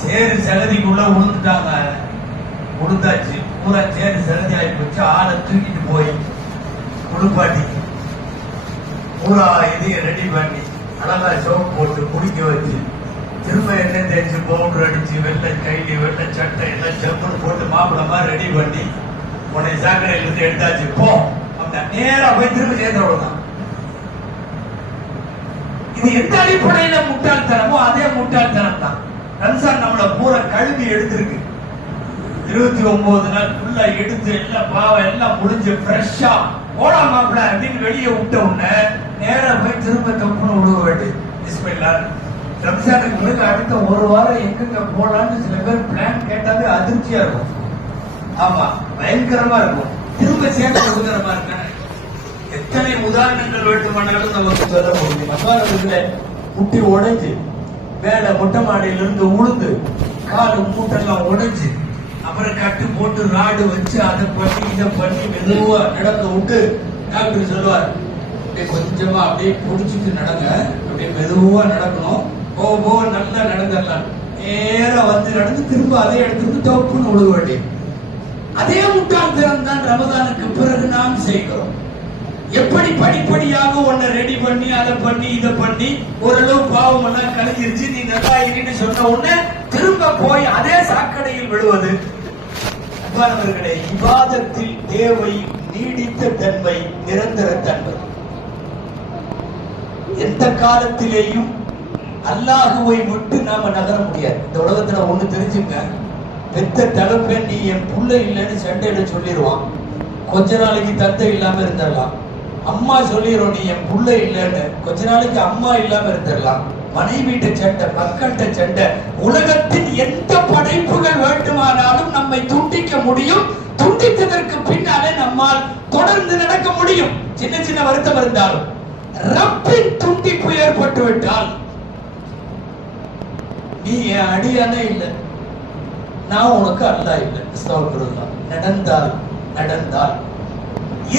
சேரு சகதிக்குள்ள உளுந்துட்டாங்க, உளுந்தாச்சு, பூரா சேரு சகதி ஆகி போச்சு. ஆளை தூக்கிட்டு போய் குளிப்பாட்டி பூரா இதைய ரெடி பண்ணி அழகா சோப்பு போட்டு குடிக்க வச்சு திரும்ப எண்ணெய் தேய்ச்சி பவுடர் அடிச்சு வெள்ளை கைலி வெள்ளை சட்டை எல்லாம் செப்புன்னு போட்டு மாப்பிள மாதிரி ரெடி பண்ணி உன்னை சாக்கடையில இருந்து எடுத்தாச்சு போ அப்படின்னா நேரா போய் திரும்ப சேர்ந்தவளவுதான். இது எந்த அடிப்படையில முட்டாள்தனமோ அதே முட்டாள்தனம் தான். ரம்ஜான் நம்மளை பூரா கழுவி எடுத்திருக்கு. 29 நாள் ஃபுல்லா எடுத்து எல்லாம் பாவம் எல்லாம் முடிஞ்சு ஃப்ரெஷ்ஷா ஓடா மாப்பிள அப்படின்னு வெளியே விட்ட உடனே நேரா போய் திரும்ப தப்புன்னு விடுவ வேண்டியது. பிஸ்மில்லாஹ். ரம்ஜானுக்கு முன்னாடி அடுத்த ஒரு வாரம் எங்க போலான்னு சில பேர் பிளான் கேட்டாலே அதிர்ச்சியா இருக்கும். ஆமா, பயங்கரமா இருக்கும். திரும்ப சேர்ந்து உதரமா இருக்க எத்தனை உதாரணங்கள் வேண்டுமானாலும் நமக்கு சொல்ல முடியும். அப்பாரத்துல முட்டி உடைஞ்சு மேல மொட்டை மாடியில இருந்து உளுந்து காலு மூட்டெல்லாம் உடைஞ்சு அப்புறம் கட்டு போட்டு ராடு வச்சு அதை பண்ணி இதை பண்ணி மெதுவா நடக்க விட்டு டாக்டர் சொல்லுவார், அப்படியே கொஞ்சமா அப்படியே புடிச்சிட்டு நடங்க, அப்படியே மெதுவா நடக்கணும், போக நல்லா நடந்துடலாம். நேரா வந்து நடந்து திரும்ப அதே இடத்துக்கு தப்புன்னு விழுக வேண்டிய அதே முட்டாள்தனம் தான் ரமதானுக்கு பிறகு நாம் செய்கிறோம். எப்படி படிப்படியாக உன்னை ரெடி பண்ணி அதை பண்ணி இதை பண்ணி ஓரளவு பாவம் எல்லாம் கழிஞ்சிருச்சு, நீ நல்லா இருக்கின்னு சொன்ன உடனே திரும்ப போய் அதே சாக்கடையில் விழுவது. அன்பானவர்களே, இபாதத்தில் தேவை நீடித்த தன்மை, நிரந்தர தன்மை. எந்த காலத்திலேயும் அல்லாஹுவை விட்டு நாம நகர முடியாது. இந்த உலகத்துல ஒண்ணு தெரிஞ்சுங்க, பெத்த தலைப்பை நீ என் புள்ள இல்லைன்னு சண்டையில சொல்லிடுவான். கொஞ்ச நாளைக்கு தந்தை இல்லாம இருந்துடலாம். அம்மா சொல்லிடும் நீ என் புள்ள இல்லைன்னு, கொஞ்ச நாளைக்கு அம்மா இல்லாம இருந்துடலாம். மனைவிட்ட சண்டை, மக்கள்கிட்ட சண்டை. உலகத்தின் எந்த படைப்புகள் வேண்டுமானாலும் நம்மை துண்டிக்க முடியும். துண்டித்ததற்கு பின்னாலே நம்மால் தொடர்ந்து நடக்க முடியும். சின்ன சின்ன வருத்தம் இருந்தாலும் ரப்பின் துண்டிப்பு ஏற்பட்டு விட்டால் நீ என் அடியானே இல்லை, நான் உனக்கு அல்லாஹ் இல்லை. நடந்தால் நடந்தால்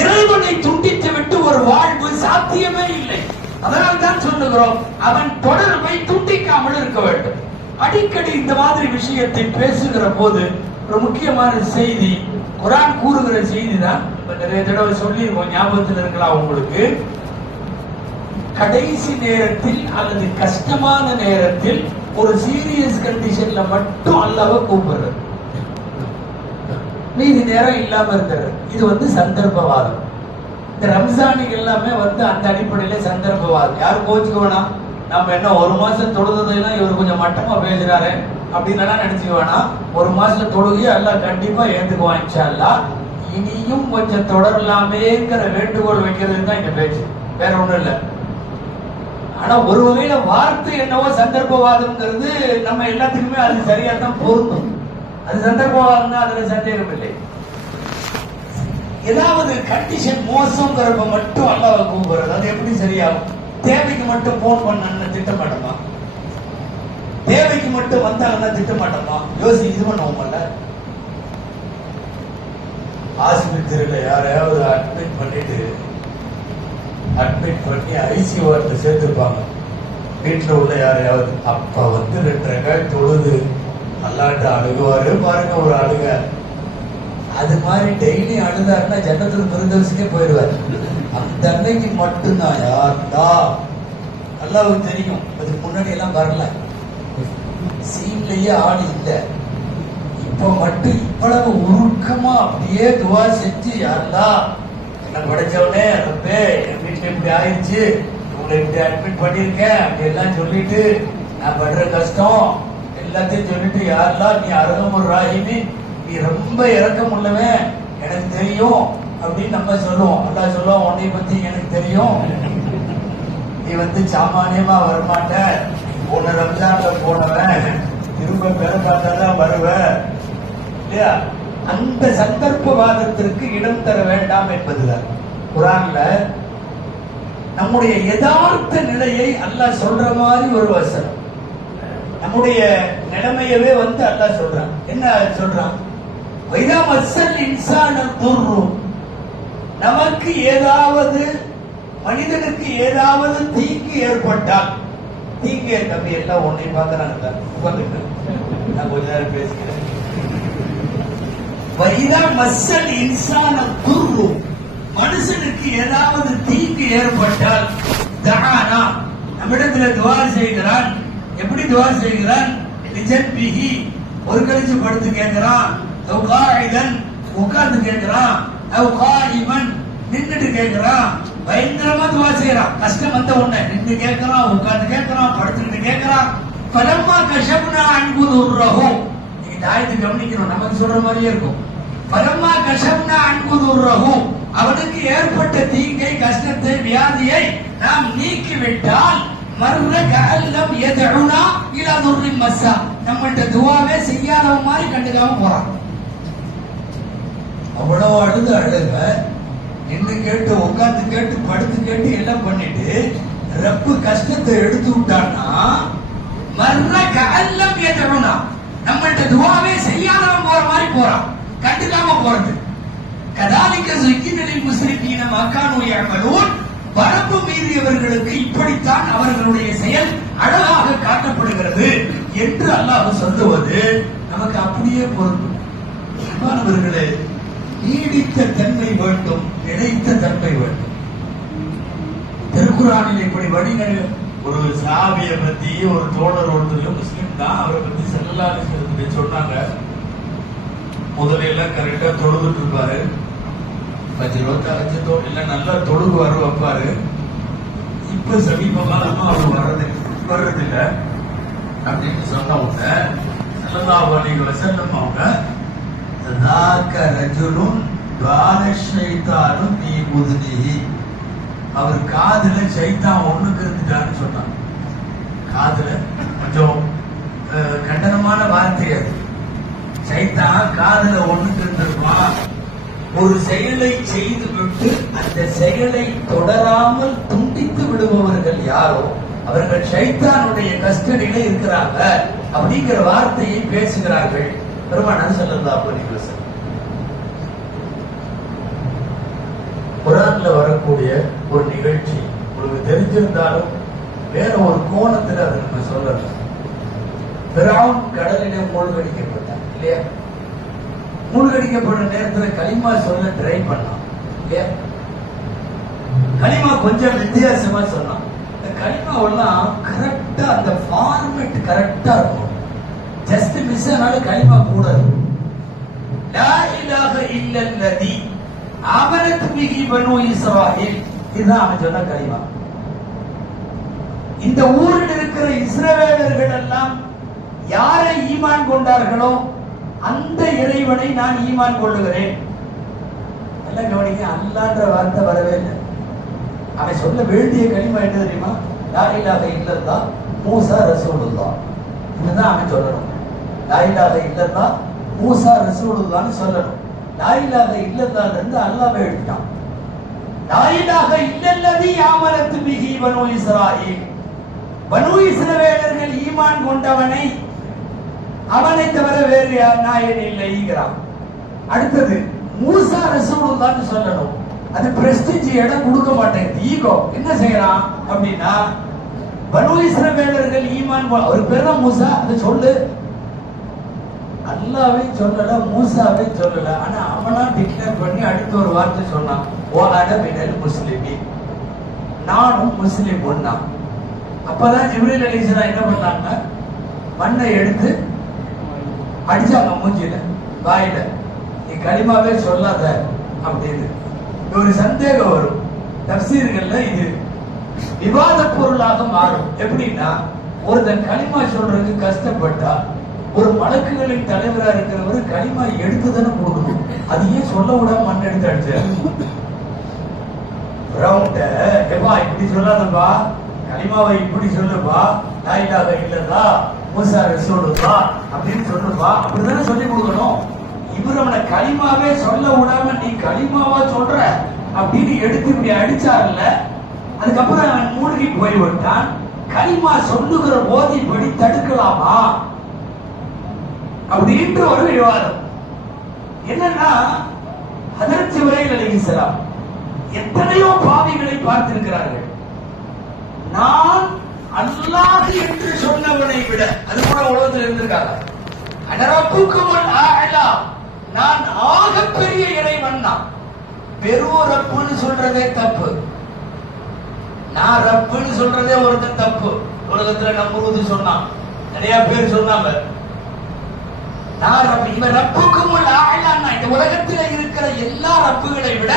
இறைவனை துண்டித்து விட்டு ஒரு வாழ்வு சாத்தியமே இல்லை. அதனால் தான் சொல்லுகிறோம், அவன் தொடர்பை துண்டிக்காமல் இருக்க வேண்டும். அடிக்கடி இந்த மாதிரி விஷயத்தை பேசுகிற போது ஒரு முக்கியமான செய்தி, குர்ஆன் கூறுகிற செய்தி தான். நிறைய தடவை சொல்லியிருக்கோம், ஞாபகத்தில் இருக்கலாம் உங்களுக்கு. கடைசி நேரத்தில் அல்லது கஷ்டமான நேரத்தில் ஒரு சீரியஸ் கண்டிஷன்ல மட்டும் அல்லாஹ்வை கூப்பிடுறது, மீதி நேரம் இல்லாம இருக்கிறது. இது சந்தர்ப்பவாதம். இந்த ரம்ஜானுக்கு எல்லாமே அந்த அடிப்படையில சந்தர்ப்பவாதம். யாரும் கோச்சுக்க வேணாம். நம்ம என்ன ஒரு மாசம் தொழுதெல்லாம் இவர் கொஞ்சம் மட்டமா பேசுறாரு அப்படின்னு நினைச்சுக்க வேணாம். ஒரு மாசம் தொழுகையை எல்லாம் கண்டிப்பா ஏத்துக்குவான் இன்ஷா அல்லாஹ். இனியும் கொஞ்சம் தொடரலாமேங்கிற வேண்டுகோள் வைக்கிறது தான் இந்த பேச்சு, வேற ஒண்ணும் இல்லை. ஆனா ஒரு வகையில வார்த்தை என்னவோ சந்தர்ப்பவாதம்ங்கிறது நம்ம எல்லாத்துக்குமே அது சரியா தான் பொருந்தும். அது சந்தர்ப்பவாதம் தான், அதுல சந்தேகம் இல்லை. ஏதாவது கண்டிஷன் மோசங்கிறப்ப மட்டும் அல்லாஹ்வை கூப்பிடுறது, அது எப்படி சரியாகும்? தேவைக்கு மட்டும் போன் பண்ண திட்ட மாட்டோமா? தேவைக்கு மட்டும் வந்தாங்கன்னா திட்ட மாட்டோமா? யோசி, இது பண்ணுவோம்ல. ஆஸ்பத்திரியில யாரையாவது அட்மிட் பண்ணி ஐசி வார்டுல சேர்த்துருப்பாங்க. வீட்டுல உள்ள யாரையாவது அப்ப 2 ரகாத் தொழுது அல்லாட்ட அழுகுவாரு பாருங்க, ஒரு அழுக. அது மாதிரி டெய்லி அழுதாருன்னா ஜன்னத்துல் ஃபிர்தௌஸ்க்கே போயிடுவார். அந்த அன்னைக்கு மட்டும்தான் யார்டா அல்லாஹ்வுக்கு தெரியும். அதுக்கு முன்னாடி எல்லாம் வரல, சீன்லயே ஆள் இல்லை. இப்ப மட்டும் இவ்வளவு உருக்கமா அப்படியே துவா செஞ்சு, யாருடா என்ன படைச்சவனே, ரப்பே என் வீட்டுல இப்படி ஆயிடுச்சு, உங்களை இப்படி அட்மிட் பண்ணிருக்கேன் அப்படி எல்லாம் சொல்லிட்டு, நான் படுற கஷ்டம் எல்லாத்தையும் சொல்லிட்டு, யாரெல்லாம் நீ அர்ஹமுர் ராஹிமீன், நீ ரொம்ப இரக்கம் உள்ளவன், எனக்கு தெரியும் அப்படின்னு நம்ம சொல்லுவோம். அல்லாஹ் சொல்லுவோம், உன்னை பத்தி எனக்கு தெரியும், நீ சாமானியமா வரமாட்ட, போன ரம்ஜான்ல போனவன் திரும்ப பெற பார்த்தாதான் வருவ இல்லையா? அந்த சந்தர்ப்பவாதத்திற்கு இடம் தர வேண்டாம் என்பதுதான் குர்ஆன்ல நம்முடைய யதார்த்த நிலையை அல்லாஹ் சொல்ற மாதிரி ஒரு வசனம். நம்முடைய நிலைமையவே அல்லாஹ் சொல்றான். என்ன சொல்றான்? வைதா மஸ்ஸல் இன்சான துர்ரு, நமக்கு ஏதாவது மனிதனுக்கு ஏதாவது தீங்கு ஏற்பட்டால், தீங்கு தம்பி எல்லாம் ஒன்னை பார்க்கறாங்க, நான் கொஞ்ச நேரம் பேசுகிறேன். வைதா மஸ்ஸல் இன்சான துர்ரு, மனுஷனுக்கு ஏதாவது தீங்கு ஏற்பட்டால், தஆனா, நம்மிடத்தில் துஆ செய்கிறான். எப்படி துஆ செய்கிறான்? லிஜன்பிஹி, ஒரு கழிச்சு படுத்து கேட்கிறான், அவ் காயிதன், உட்கார்ந்து கேட்கிறான், அவ் காயிமன், நின்னுட்டு கேட்கிறான். பயங்கரமா துஆ செய்யறான். கஷ்டம் வந்த உடனே நின்று கேட்கிறான், உட்கார்ந்து கேட்கிறான், படுத்துக்கிட்டு கேட்கிறான். ஃபலம்மா கஷப்னா அன்ஹு துர்ரஹு, நீங்க தாயத்தை கவனிக்கணும், நமக்கு சொல்ற மாதிரியே இருக்கும். ஃபலம்மா கஷப்னா அன்ஹு துர்ரஹு, அவனுக்கு ஏற்பட்ட தீங்கை, கஷ்டத்தை, வியாதியை நாம் நீக்கிவிட்டால், மர்ர கஅல்லம் யதஉனா இலா துர்ரின் மஸ்ஸா, நம்மள்ட்ட துஆவே செய்யாதவ மாதிரி கண்டுக்காம போறான். அவ்வளவு அழுக நின்று கேட்டு, உட்கார்ந்து கேட்டு, படுத்து கேட்டு எல்லாம் பண்ணிட்டு ரப்பு கஷ்டத்தை எடுத்து விட்டான்னா, மர்ர கஅல்லம் யதஉனா, நம்மள்ட்ட துவாவே செய்யாதவன் போற மாதிரி போறான், கண்டுக்காம போறது. கதாலிக்க சுக்கினலில் முஸ்ரிக்கீன மக்கானு யஅமலூன், வரம்பு மீறியவர்களுக்கு இப்படித்தான் அவர்களுடைய செயல் அழகாக காட்டப்படுகிறது என்று அல்லாஹ் சொல்லுவது நமக்கு அப்படியே பொருந்தும். அன்பானவர்களே, நீடித்த தன்மை வேண்டும், நிலைத்த தன்மை வேண்டும். திருக்குறானில் இப்படி வழிநடை ஒரு சாவியை பத்தி ஒரு தோழர் ஒருத்தர் முஸ்லீம் தான், அவரை பத்தி ஸல்லல்லாஹு அலைஹி வஸல்லம் சொன்னாங்க. முதல்ல எல்லாம் கரெக்டா தொழுதுட்டு இருப்பாரு, 10-25 இல்ல நல்லா தொழுகுவாரு, வைப்பாரு. இப்ப சமீபமா அவர் வர்றதில்லை அப்படின்னு சொன்னவங்க ஸல்லல்லாஹு அலைஹி வஸல்லம் அவங்க ذاك رجل قال الشيطان في اذنه, அவர் காதுல சைத்தான் ஒண்ணுக்கு இருந்துட்டான்னு சொன்னாங்க. காதுல கொஞ்சம் கண்டனமான வார்த்தை அது. சைத்தான் காதுல ஒண்ணுக்கு இருந்திருப்பான். ஒரு செயலை செய்து விட்டு அந்த செயலை தொடராமல் துண்டித்து விடுபவர்கள் யாரோ அவர்கள் சைத்தானுடைய கஸ்டடியில இருக்கிறாங்க அப்படிங்கிற வார்த்தையை பேசுகிறார்கள் பெருமானார் ஸல்லல்லாஹு அலைஹி வஸல்லம். குர்ஆன்ல வரக்கூடிய ஒரு நிகழ்ச்சி உங்களுக்கு தெரிஞ்சிருந்தாலும் வேற ஒரு கோணத்துல அதை நம்ம சொல்லலாம். ஃபிரௌன் கடலிலே மூழ்கடிக்கப்பட்டான் இல்லையா? மூழ்கடிக்கப்பட்ட நேரத்துல கலிமா சொல்ல ட்ரை பண்ணான் இல்லையா? கலிமா கொஞ்சம் வித்தியாசமா சொன்னான். இந்த கலிமாவெல்லாம் கரெக்டா அந்த ஃபார்மேட் கரெக்டா இருக்கும். ஜஸ்ட் மிஸ் ஆனாலும் கலிமா கூடாது. லா இலாஹ இல்லல்லதி ஆமனத் பிஹி பனூ இஸ்ராயீல், இதுதான் அவன் சொன்ன கலிமா. இந்த ஊரில் இருக்கிற இஸ்ரவேலர்கள் எல்லாம் யாரை ஈமான் கொண்டார்களோ அந்த இறைவனை நான் ஈமான் கொள்ளுகிறேன். எல்லாம் கவனிங்க, அல்லாஹ்ன்ற வார்த்தை வரவே இல்லை. அவன் சொல்ல வேண்டிய கலிமா என்ன தெரியுமா? லா இலாஹ இல்லல்லாஹ் மூஸா ரசூலுல்லாஹ், இதுதான் அவன் சொல்லணும். லா இலாஹ இல்லல்லாஹ் மூஸா ரசூலுல்லாஹ்னு சொல்லணும். லா இலாஹ இல்லல்லாஹ்ல இருந்து அல்லாஹ்வை எடுத்தான். லா இலாஹ இல்லல்லதி ஆமனத் பிஹி பனூ இஸ்ராயீல், பனூ இஸ்ரவேலர்கள் ஈமான் கொண்டவனை அவனை தவிர வேறு நாயன் இல்லைங்கிறான். அடுத்தது மூஸா ரசூலுல்லாஹ்னு சொல்லணும். அது பிரஸ்டீஜ் இடம் கொடுக்க மாட்டேங்குது. ஈகோ என்ன செய்யறான் அப்படின்னா, பனூ இஸ்ரவேலர்கள் ஈமான், ஒரு பேர் தான் மூஸா, அதை சொல்லு. அல்லாஹ்வை சொல்லல, மூஸாவை சொல்லல. ஆனா அவனா டிக்ளேர் பண்ணி அடுத்த ஒரு வார்த்தை சொன்னான், ஓ அன மினல் முஸ்லிமீன், நானும் முஸ்லிம் ஒன்னா. அப்பதான் ஜிப்ரீல் அலைஹிஸ்ஸலாம் என்ன பண்ணாங்க? மண்ணை எடுத்து அடிச்சாங்க மூஞ்சில, வாயில. நீ கலிமாவே சொல்லாத அப்படின்னு. ஒரு சந்தேகம் வரும் தஃசீர்கள்ல, இது விவாத பொருளாக மாறும். எப்படின்னா, ஒருத்தன் கலிமா சொல்றதுக்கு கஷ்டப்பட்டா ஒரு மலக்குகளின் தலைவரா இருக்கிறவர் கலிமா எடுத்து தானே கொடுக்கணும். அது ஏன் சொல்ல விடாம மண் எடுத்து அடிச்சாரு? இப்படி சொல்லாதப்பா, கலிமாவை இப்படி சொல்லுப்பா, லா இலாஹ இல்லல்லாஹ் மூஸா ரசூலுல்லாஹ் அப்படின்னு சொல்லுப்பா, அப்படிதானே சொல்லி கொடுக்கணும். இவர் அவனை கலிமாவே சொல்ல விடாம நீ கலிமாவா சொல்ற அப்படின்னு எடுத்து இப்படி அடிச்சார்ல. அதுக்கப்புறம் அவன் மூழ்கி போய்விட்டான். கலிமா சொல்லுகிற போது இப்படி தடுக்கலாமா அப்படின்ற ஒரு விவாதம். என்னன்னா, ஹஜ்ரத் ஜிப்ரீல் அலைஹிஸ்ஸலாம் எத்தனையோ பாவிகளை பார்த்திருக்கிறார்கள். நான் அல்லாஹ் என்று சொன்னவனை விட, அது கூட உலகத்தில் இருந்திருக்காங்க. அனரப்புக்குமுல் ஆலா, நான் ஆகப்பெரிய இறைவன். நான் பெரும் ரப்புன்னு சொல்றதே தப்பு. நான் ரப்புன்னு சொல்றதே ஒருத்தன் தப்பு. உலகத்துல நம்புவது சொன்னான், நிறைய பேர் சொன்னாங்க. நான் ரப்பு, இவன் ரப்புக்குமுல் ஆலா, இந்த உலகத்துல இருக்கிற எல்லா ரப்புகளை விட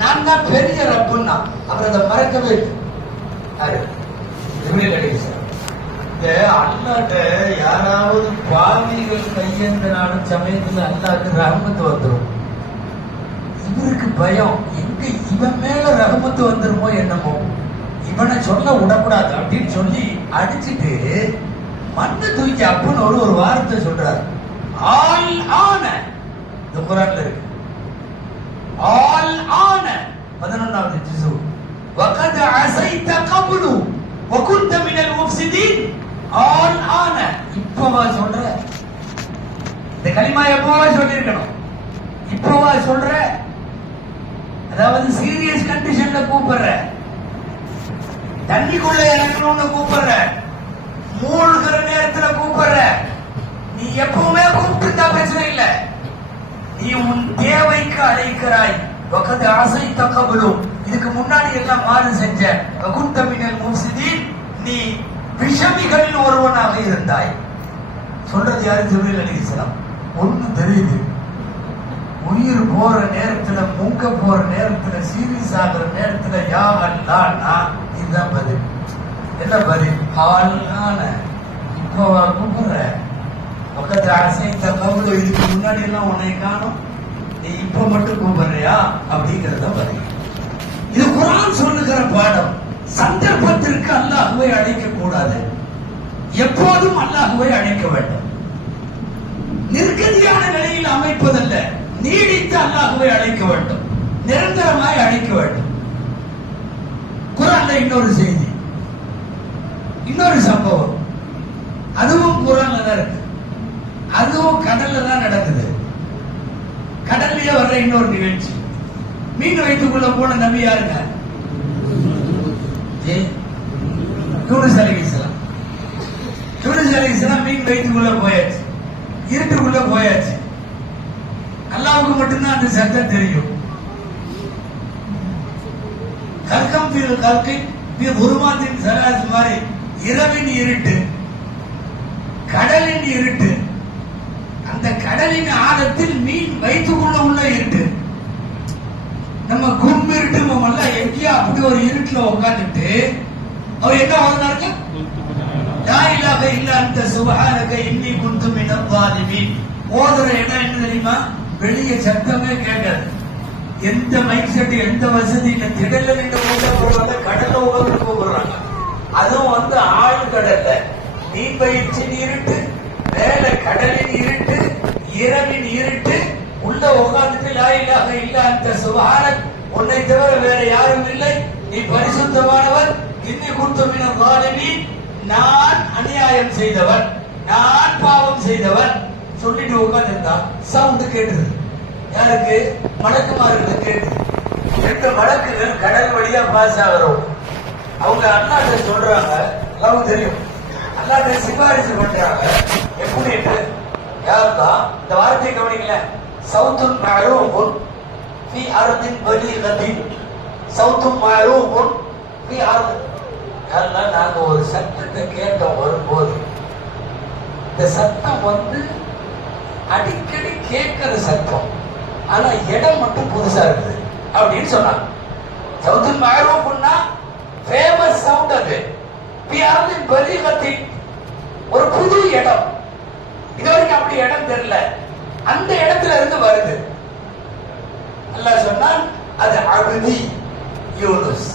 நான் தான் பெரிய ரப்புன்னா. அவர் அதை மறக்கவே அல்லாட்ட யாராவது பாவிகள் கையேந்தினாலும் சமயத்துல அல்லாட்டு ரஹமத்து வந்துடும். இவருக்கு பயம், எங்க இவன் மேல ரஹமத்து வந்துருமோ என்னமோ, இவனை சொல்ல விடக்கூடாது அப்படின்னு சொல்லி அடிச்சுட்டு மண்ணை தூக்கி அப்புன்னு ஒரு வார்த்தை சொல்றாரு. ஆல் ஆன, இந்த குர்ஆன்ல இருக்கு. ஆல் ஆன 11வது ஜுஸு. வகத் அஸைத கப்லு வகுன்த மினல் முஃப்ஸிதீன். ஆல் ஆன, இப்பவா சொல்ற? களிமா எப்போவா சொல்லியிருக்கணும், இப்போவா சொல்ற? அதாவது சீரியஸ் கண்டிஷன்ல கூப்பிடுற, தண்ணிக்குள்ள இறங்கணும்னு கூப்பிடுற, மூழ்கிற நேரத்துல கூப்பிடுற. நீ எப்பவுமே கூப்பிட்டு பிரச்சனை இல்லை. நீ உன் தேவைக்கு அழைக்கிறாய். வகது ஆசை தக்கபலும், இதுக்கு முன்னாடி எல்லாம் மாறு செஞ்ச வகுத்தமினல் முஃசிதீன், நீ விஷமிகளில் ஒருவனாக இருந்தாய். சொல்றது யாரு? ஜிப்ரீல் அலைஹிஸ்ஸலாம். ஒண்ணு தெரியுது, உயிர் போற நேரத்துல, மூக்க போற நேரத்துல, சீரியஸ் ஆகிற நேரத்துல யா அல்லாஹ்னா இதுதான் பதில். என்ன பதில்? ஹாலான இப்போவா கூப்பிடுற? பக்கத்து ஆசை தகவல், இதுக்கு முன்னாடி எல்லாம் உன்னை காணும், நீ இப்ப மட்டும் கூப்பிடுறியா அப்படிங்கறத பதில். இது குர்ஆன் சொல்லுகிற பாடம். சந்தர்ப்பத்திற்கு அல்லாஹ்வை அழைக்க கூடாது, எப்போதும் அல்லாஹ்வை அழைக்க வேண்டும். நிர்கதியான நிலையில் அமைப்பதல்ல, நீடித்து அல்லாஹ்வை அழைக்க வேண்டும், நிரந்தரமாய் அழைக்க வேண்டும். குர்ஆன்ல இன்னொரு செய்தி, இன்னொரு சம்பவம், அதுவும் குர்ஆன்ல தான் இருக்கு. அதுவும் கடல்ல தான் நடக்குது. கடல்லையே வர்ற இன்னொரு நிகழ்ச்சி. மீன் வயிற்றுக்குள்ள போன நபி யாருங்க? யூனுஸ் அலைஹிஸ்ஸலாம். யூனுஸ் அலைஹிஸ்ஸலாம் மீன் வயிற்றுக்குள்ள போயாச்சு, இருட்டுக்குள்ள போயாச்சு. அல்லாஹ்வுக்கு மட்டும்தான் அந்த சத்தம் தெரியும். கல்கம் ஃபீல் கல்கி ஃபீ துருமாத்தின் சலாஸ் மாதிரி இரவின் இருட்டு, கடலின் இருட்டு, அந்த கடலின் ஆழத்தில் மீன் வயிற்றுக்குள்ள உள்ள இருட்டு. நம்ம கும் இருட்டுமல்ல, எங்கேயோ அப்படி ஒரு இருட்டுல உட்காந்துட்டு அவர் என்ன ஓதுனாருங்க? லா இலாஹ இல்லா அன்த சுப்ஹானக இன்னி குன்து மினல் ஸாலிமீன். ஓதுற இடம் என்ன தெரியுமா? வெளியே சத்தமே கேட்காது. எந்த மைக் செட், எந்த வசதி இல்ல. திடல்ல நின்று போடுறாங்க, கடல்ல உட்கார்ந்து போடுறாங்க. அதுவும் வந்து ஆழ்கடல்ல மீன் பயிற்சியின் இருட்டு, மேல கடலின் இருட்டு, இரவின் இருட்டு, உள்ள உட்கார்ந்துட்டு லா இலாஹ இல்லா அன்த சுப்ஹானக், உன்னை தவிர வேற யாரும் இல்லை, நீ பரிசுத்தமானவன், இன்னி குன்து மினல் ஸாலிமீன், நான் அநியாயம் செய்தவன், நான் பாவம் செய்தவன் சொல்லிட்டு உட்கார்ந்திருந்தா சவுண்ட் கேட்டுது. யாருக்கு? மலக்குமாருக்கு கேட்டுது. 2 மலக்குகள் கடல் வழியா பாஸ் ஆகிறோம். அவங்க அல்லாஹ்ட்ட சொல்றாங்க, அல்லாஹ்வுக்கு தெரியும், அல்லாஹ்ட்ட சிபாரிசு பண்றாங்க. எப்படி? யாருக்கா இந்த வார்த்தையை கவனிக்கல. சௌத்துன் மஅரூஃபுன் ஃபீ அர்தின் பலீகத்தின், சௌத்துன் மஅரூஃபுன் ஃபீ அர்த். யாருன்னா, நாங்க ஒரு சத்தத்தை கேட்டோம் வரும்போது, இந்த சத்தம் வந்து அடிக்கடி கேட்கிற சத்தம், ஆனா இடம் மட்டும் புதுசா இருக்குது அப்படின்னு சொன்னாங்க. சௌத்துன் மஅரூஃபுன்னா ஃபேமஸ் சவுண்ட், அது ஃபீ அர்தின் பலீகத்தின், ஒரு புது இடம், இது வரைக்கும் அப்படி இடம் தெரியல, அந்த இடத்துல இருந்து வருது. அல்லாஹ் சொன்னான், அது அப்தி யூனுஸ்,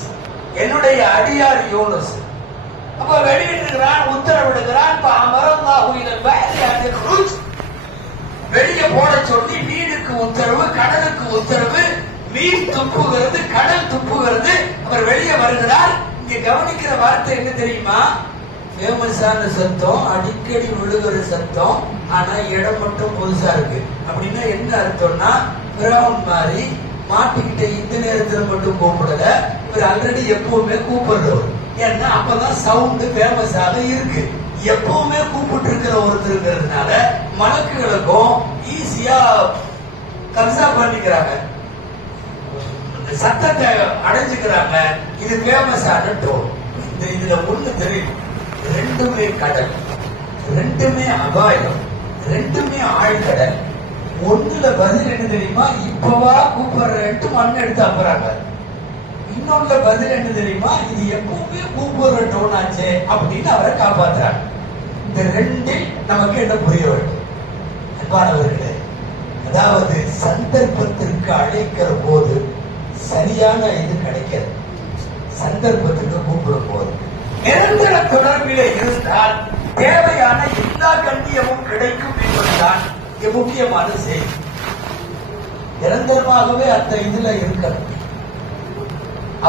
என்னுடைய அடியார் யூனுஸ். அப்ப வெளியிடுகிறான், உத்தரவிடுகிறான். வெளியே போட சொல்லி மீனுக்கு உத்தரவு, கடலுக்கு உத்தரவு. மீன் துப்புகிறது, கடல் துப்புகிறது. அவர் வெளியே வருகிறார். இங்க கவனிக்கிற வார்த்தை என்ன தெரியுமா? ஃபேமஸான சத்தம், அடிக்கடி விழுகிற சத்தம், ஆனா இடம் மட்டும் புதுசா இருக்கு. அப்படின்னா என்ன அர்த்தம்னா, பிரவுன் மாதிரி மாட்டிக்கிட்ட இந்த நேரத்துல மட்டும் கூப்பிடல, இவர் ஆல்ரெடி எப்பவுமே கூப்பிடுறவர். ஏன்னா அப்பதான் சவுண்ட் ஃபேமஸாக இருக்கு. எப்பவுமே கூப்பிட்டு இருக்கிற ஒருத்தருங்கிறதுனால மலக்குகளுக்கும் ஈஸியா கன்சா பண்ணிக்கிறாங்க, சத்தத்தை அடைஞ்சுக்கிறாங்க. இது ஃபேமஸான டோன். இந்த இதுல ஒண்ணு தெரியும், ரெண்டுமே கடல், ரெண்டுமே அபாயம், ரெண்டுமே ஆழ்கடல். ஒண்ணுல பதில் என்ன தெரியுமா? இப்பவா கூப்பிடுறேன்ட்டு மண் எடுத்து அப்புறாங்க. இன்னொன்னுல பதில் என்ன தெரியுமா? இது எப்பவுமே கூப்பிடுற டோன் ஆச்சே அப்படின்னு அவரை காப்பாத்துறாங்க. இந்த ரெண்டில் நமக்கு என்ன புரிய வேண்டும் அன்பானவர்களே? அதாவது சந்தர்ப்பத்திற்கு அழைக்கிற போது சரியான இது கிடைக்கிறது, சந்தர்ப்பத்துக்கு கூப்பிடும் போது நிரந்தர தொடர்பிலே இருந்தால் தேவையான எல்லா கண்ணியமும் கிடைக்கும் என்பதுதான் முக்கியமான செய்தி. நிரந்தரமாகவே அந்த இதுல இருக்கணும்.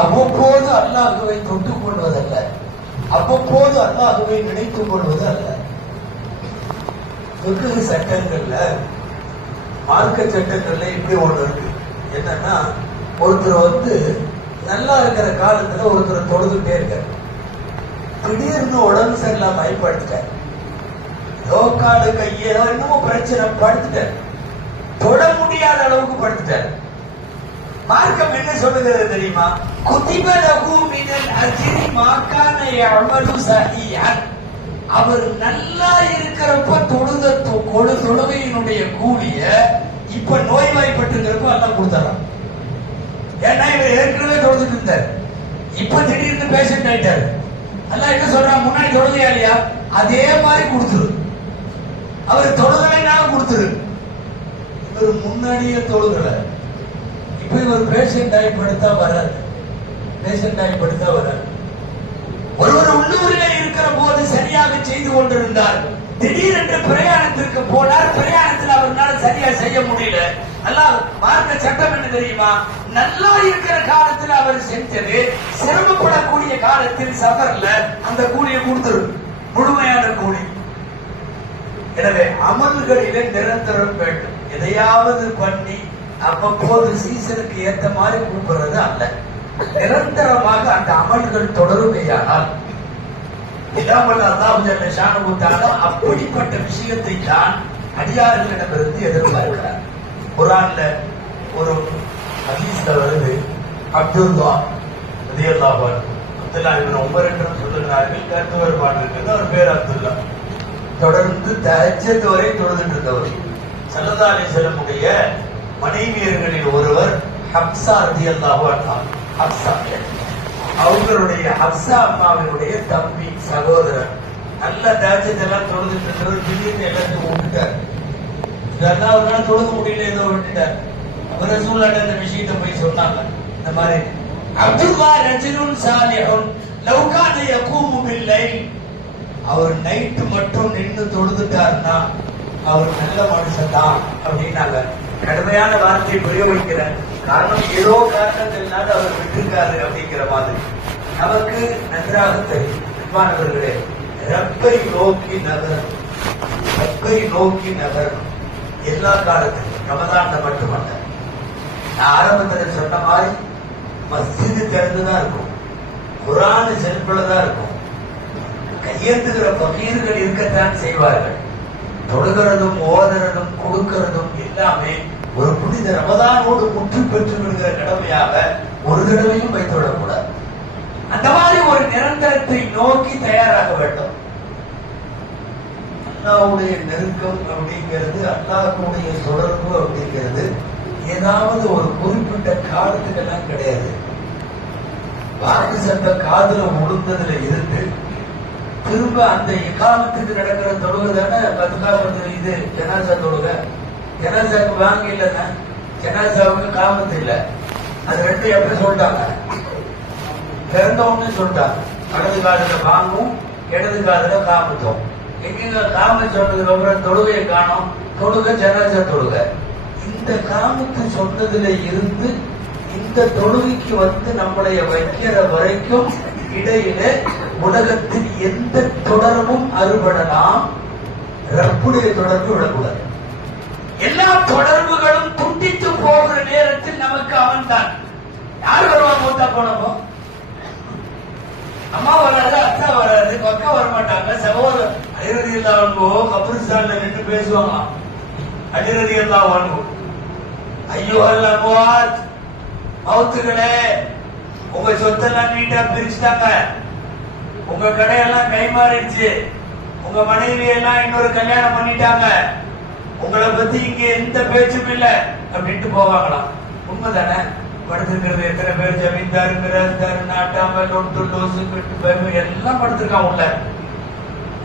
அவ்வப்போது அல்லாஹ்வை தொட்டுக் கொள்வதல்ல, அவ்வப்போது அல்லாஹ்வை நினைத்துக் கொள்வது அல்ல. வெகு சட்டங்கள்ல மார்க்க சட்டங்கள்ல இப்படி ஒண்ணு இருக்கு. என்னன்னா, ஒருத்தர் நல்லா இருக்கிற காலத்துல ஒருத்தர் தொழுதுட்டே இருக்காரு. திடீர்னு உடம்பு சரியில்லாம பயப்படுத்திட்டார். ஏதோ காடு கையோ என்னமோ பிரச்சனை, படுத்துட்டார். தொட முடியாத அளவுக்கு படுத்துட்டார். மார்க்கம் என்ன சொல்லுகிறது தெரியுமா? குதிபலகு மினல் அஜ்ரி மாகான யஅமலு ஸஹீஹன். அவர் நல்லா இருக்கிறப்ப தொழுகையினுடைய கூலிய இப்ப நோய்வாய்ப்பட்டிருக்கிறப்ப எல்லாம் கொடுத்தாராம். ஏன்னா இவர் ஏற்கனவே தொழுதுட்டு இருந்தார், இப்ப திடீர்னு பேஷண்ட் ஆயிட்டாரு. எல்லாம் என்ன சொல்றாங்க, முன்னாடி தொழுகையா இல்லையா, அதே மாதிரி கொடுத்துரு. அவர் தொழுகலைனாலும் கொடுத்துரு. இவர் முன்னாடியே தொழுகலை, இப்ப இவர் பேஷண்ட் ஆகி படுத்தா வராது. பேஷண்ட் ஆகி படுத்தா வராது. ஒருவர் உள்ளூரில் இருக்கிற போது சரியாக செய்து கொண்டிருந்தார். திடீரென்று பிரயாணத்திற்கு போனார். பிரயாணத்தில் அவரால் சரியா செய்ய முடியல. நல்லா மார்க்க சட்டம் என்ன தெரியுமா? நல்லா இருக்கிற காலத்தில் அவர் செஞ்சது, சிரமப்படக்கூடிய காலத்தில் சஃபர்ல அந்த கூலியை கொடுத்துரு, முழுமையான கூலி. எனவே அமல்களிலே நிரந்தரம் வேண்டும். எதையாவது பண்ணி அவ்வப்போது சீசனுக்கு ஏற்ற மாதிரி கொடுக்கிறது அல்ல. நிரந்தரமாக அந்த அமல்கள் தொடருமையானால் இல்லாமல் அல்லாஹ் அப்படிப்பட்ட விஷயத்தை தான் அடியார்களிடமிருந்து எதிர்பார்க்கிறார். குர்ஆன்ல ஒரு ஹதீஸ்ல வருது, அப்துல்லா ரலியல்லாஹு அன்ஹு, அப்துல்லா இப்னு உமர் என்று சொல்லுகிறார்கள். கருத்து வேறுபாடு இருக்குது. அவர் பேர் அப்துல்லா. தொடர்ந்து தஹஜ்ஜத் வரை தொழுதுட்டு இருந்தவர். ஸல்லல்லாஹு அலைஹி வஸல்லமுடைய மனைவியர்களில் ஒருவர் ஹப்ஸா ரலியல்லாஹு அன்ஹா. ஹப்ஸா அவங்களுடைய ஹப்ஸா அம்மாவினுடைய தம்பி, சகோதரர். நல்ல தஹஜ்ஜத் எல்லாம் தொழுதுட்டு இருந்தவர். திடீர்னு எல்லாத்தையும் விட்டுட்டார். இதெல்லாம் அவரால் தொழுக முடியல, ஏதோ விட்டுட்டார். அவர் ரசூலுல்லாஹ் அந்த விஷயத்தை போய் சொன்னாங்க. இந்த மாதிரி அப்துல்லா ரஜுலுன் சாலிஹுன் லவ் கான யகூமு பில் லைல். அவர் நைட்டு மட்டும் நின்று தொழுதுட்டார்னா அவர் நல்ல மனுஷன் தான் அப்படின்னாங்க. கடுமையான வார்த்தையை பிரயோகிக்கிறேன். காரணம் ஏதோ காரணத்தினால அவர் விட்டுருக்காரு அப்படிங்கிற மாதிரி நமக்கு நன்றாக தெரியும். அன்பானவர்களே, ரப்பை நோக்கி நகரணும், ரப்பை நோக்கி நகரணும் எல்லா காலத்திலும், ரமதான்ல மட்டுமல்ல. நான் ஆரம்பத்தில் சொன்ன மாதிரி மஸ்ஜிது திறந்துதான் இருக்கும், குர்ஆன் செல்புலதான் இருக்கும், கையெழுத்துகிற பகீர்கள் இருக்கத்தான் செய்வார்கள். தொழுகிறதும் ஓதுறதும் கொடுக்கிறதும் எல்லாமே ஒரு புனித ரமதானோடு முற்று பெற்று விடுகிற கடமையாக ஒரு தடவையும் வைத்துவிடக்கூடாது. அந்த மாதிரி ஒரு நிரந்தரத்தை நோக்கி தயாராக வேண்டும். அல்லாஹ்வுடைய நெருக்கம் அப்படிங்கிறது, அல்லாஹ்வுடைய தொடர்பு அப்படிங்கிறது ஏதாவது ஒரு குறிப்பிட்ட காலத்துக்கெல்லாம் கிடையாது. வாக்கு சட்ட காதுல உளுந்ததுல இருந்து திரும்ப அந்த இகாமத்துக்கு நடக்கிற தொழுகை தானே பத்துக்காமத்து. இது ஜனாசா தொழுகை. ஜனாசாவுக்கு வாங்க இல்லைன்னா ஜனாசாவுக்கு காமத்து இல்லை. அது ரெண்டு எப்படி சொல்லிட்டாங்க? பிறந்தவன்னு சொல்லிட்டாங்க. வலது காதுல வாங்கும், இடது காதுல காமத்தும். எங்க காம சொன்னதுக்கு அப்புறம் தொழுகையை காணும், தொழுகை ஜனாசா தொழுகை. இந்த காமத்து சொன்னதுல இருந்து இந்த தொழுகைக்கு நம்மளைய வைக்கிற வரைக்கும் இடையில உலகத்தில் எந்த தொடர்பும் அறுபடலாம், ரப்புடைய தொடர்பு விடக்கூடாது. எல்லா தொடர்புகளும் துண்டித்து போகிற நேரத்தில் நமக்கு அவன் தான். யார் வருவான்? மூத்தா போனப்போ அம்மா வராது, அத்தா வராது, பக்கம் வரமாட்டாங்க. சகோதரர் அலிரதி அல்லாஹ் அன்ஹு கப்ரிஸ்தான்ல நின்று பேசுவாங்க. அலிரதி அல்லாஹ் அன்ஹு, ஐயோஹல் அம்வாத், மௌத்துகளே, உங்க சொத்தெல்லாம் நீட்டா பிரிச்சுட்டாங்க, உங்க கடையெல்லாம் கை மாறிடுச்சு, உங்க மனைவி எல்லாம் இன்னொரு கல்யாணம் பண்ணிட்டாங்க, உங்களை பத்தி இங்க எந்த பேச்சும் இல்ல அப்படின்ட்டு போவாங்களாம். உண்மைதானே? படுத்திருக்கிறது எத்தனை பேர்? ஜமீன்தாரு, மிராஸ்தாரு, நாட்டாம, லொட்டு, லோசு, பெட்டு, எல்லாம் படுத்திருக்காங்க உள்ள.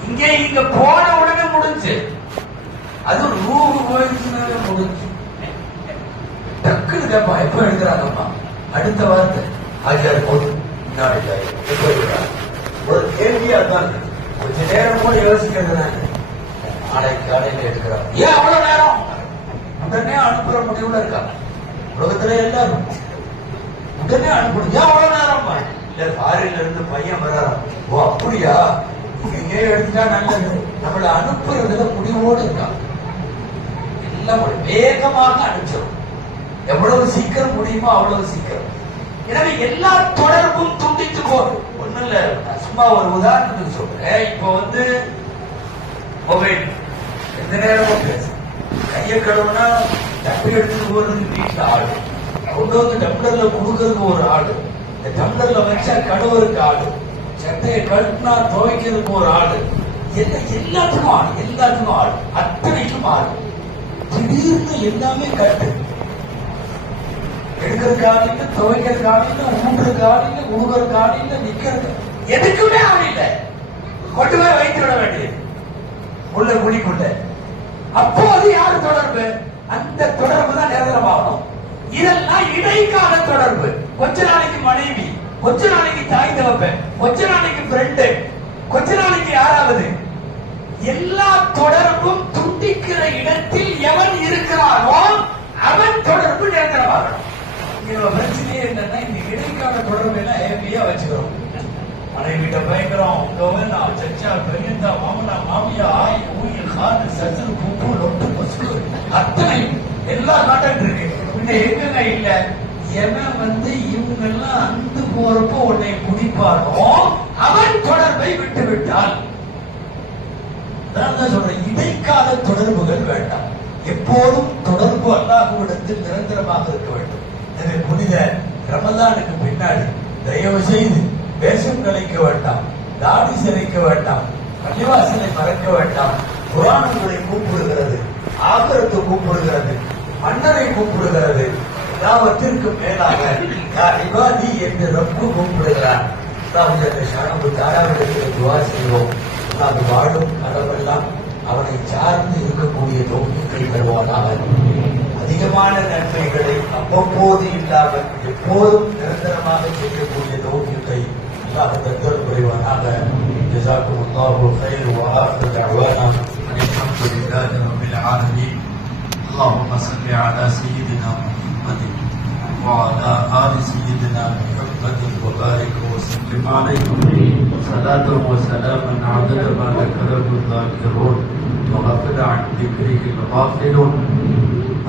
இங்க போன உடனே முடிஞ்சு. அது ரூபு போயிடுச்சுனாலே முடிஞ்சு. டக்குன்னு கேப்பா, எப்ப எடுக்கிறாங்கம்மா? அடுத்த வார்த்தை ஆஜார் போது எப்ப எடுக்கிறாங்க? ஒரு கேள்வியா தான். கொஞ்ச நேரம் கூட யோசிக்கிறது தானே. நாளைக்கு எடுக்கிறாங்க. ஏன் அவ்வளவு நேரம்? உடனே அனுப்புற முடிவுல இருக்காங்க உலகத்துல எல்லாரும். உடனே அனுப்பணும். ஏன் அவ்வளவு நேரம்? இல்ல, ஃபாரின்ல இருந்து பையன் வராராம். ஓ அப்படியா? இங்கே எடுத்துட்டா நல்லது. நம்மளை அனுப்புறதுல முடிவோடு இருக்காங்க. எல்லாம் வேகமாக அனுப்பிச்சிடும். எவ்வளவு சீக்கிரம் முடியுமோ அவ்வளவு சீக்கிரம். எனவே எல்லா தொடர்பும் துண்டித்து போகும். ஒண்ணும் இல்ல, சும்மா ஒரு உதாரணத்துக்கு சொல்றேன். இப்போ மொபைல் எந்த நேரமும் பேச, கையை கழுவுனா டம்ளர் எடுத்துட்டு போறதுக்கு வீட்டுல ஆளு, கொண்டு வந்து டம்ளர்ல கொடுக்கறதுக்கு ஒரு ஆளு, இந்த டம்ளர்ல வச்சா கழுவுறதுக்கு ஆளு, சட்டையை கழுத்துனா துவைக்கிறதுக்கு ஒரு ஆளு, எல்லாத்துக்கும் ஆள், எல்லாத்துக்கும் ஆள், அத்தனைக்கும் ஆள். திடீர்னு எல்லாமே கட்டு, எடுக்கிறதுக்கு ஆள் இல்லை, துவைக்கிறதுக்கு ஆள் இல்லை, ஊன்றதுக்கு ஆள் இல்லை, உழுகிறதுக்கு ஆள் இல்லை, நிக்கிறது எதுக்குமே ஆள் இல்லை. கொண்டு போய் வைத்து விட வேண்டியது உள்ள குடிக்குள்ள. அப்போது யார் தொடர்பு? அந்த தொடர்பு தான் நிரந்தரமாகணும். இதெல்லாம் இடைக்கால தொடர்பு. கொஞ்ச நாளைக்கு மனைவி, கொஞ்ச நாளைக்கு தாய் தகப்பன், கொஞ்ச நாளைக்கு ஃப்ரெண்டு, கொஞ்ச நாளைக்கு யாராவது. எல்லா தொடர்பும் துண்டிக்கிற இடத்தில் எவன் இருக்கிறானோ அவன் தொடர்பு நிரந்தரமாகணும். பிரச்சனையே என்னன்னா, இந்த இடைக்கால தொடர்பு எல்லாம் ஹேப்பியா வச்சுக்கிறோம். மனைவிட்ட பயங்கரம், சச்சா, பெரியந்தா, மாமனா, மாமியா, ஆய், ஊய், காது, சசு, குப்பு, லொட்டு, பசு, அத்தனை எல்லா கான்டாக்ட் இருக்கு. இந்த எங்க இல்ல, எவன் இவங்க எல்லாம் அந்து போறப்போ உன்னை குடிப்பானோ அவன் தொடர்பை விட்டு விட்டால். சொல்றேன், இடைக்கால தொடர்புகள் வேண்டாம். எப்போதும் தொடர்பு அல்லாஹ்விடத்தில் நிரந்தரமாக இருக்க வேண்டும். எனவே புனித ரமலானுக்கு பின்னாடி தயவு செய்து வேஷம் கலைக்க வேண்டாம், தாடி சிறைக்க வேண்டாம், பள்ளிவாசலை மறக்க வேண்டாம். குர்ஆன் உங்களை கூப்பிடுகிறது, ஆகிரத்து கூப்பிடுகிறது, மன்னரை கூப்பிடுகிறது. எல்லாவற்றிற்கும் மேலாக யார் இபாதி என்று ரப்பு கூப்பிடுகிறார். தாராவிடத்தில் துவா செய்வோம். அது வாழும் கடவுளெல்லாம் அவனை சார்ந்து இருக்கக்கூடிய தௌஃபீக்கை பெறுவானாக. அதிகமான நன்மைகளை அவ்வப்போது இல்லாமல் எப்போதும் நிரந்தரமாக செய்யக்கூடிய தௌஃபீக்கை அல்லாஹ் தந்தல் புரிவானாக. ஜஸாக்குமுல்லாஹு கைர் வ ஆகிரு தஅவானா அல்ஹம்துலில்லாஹி ரப்பில் ஆலமீன். அல்லாஹும்ம ஸல்லி அலா சய்யிதினா முஹம்மதின் وعلى آل سيدنا محمد وبارك وسلم عليه صلاة وسلاما عدد ما ذكره الذاكرون وغفل عن ذكره الغافلون.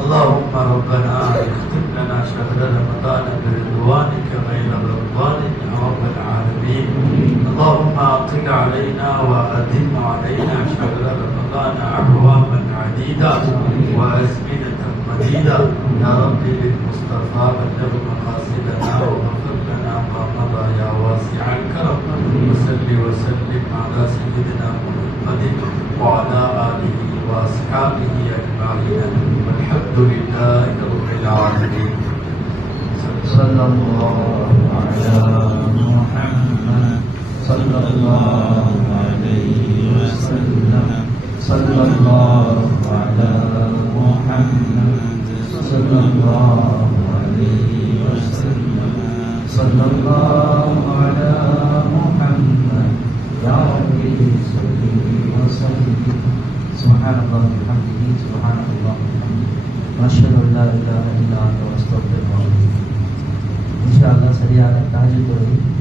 اللهم ربنا اختم لنا شهر رمضان برضوانك غير رضوان يا رب العالمين. اللهم اطل علينا وأدم علينا شهر رمضان أعواما عديدة وأزمنة مديدة يا رب. للمصطفى بلغ مقاصدنا وغفر لنا ما مضى يا واسع الكرم. وصل وسلم على سيدنا محمد وعلى آله وأصحابه أجمعين والحمد لله رب العالمين. صلى الله على محمد صلى الله عليه وسلم صلى الله على محمد صلى الله عليه وسلم صلى الله على محمد يا ربي صل وسلم. سبحان الله وبحمده سبحان الله وبحمده واشهد ان لا اله الا انت واستغفرك. இன்ஷா அல்லாஹ் சரியாக தஹஜ்ஜுத் தொழுகை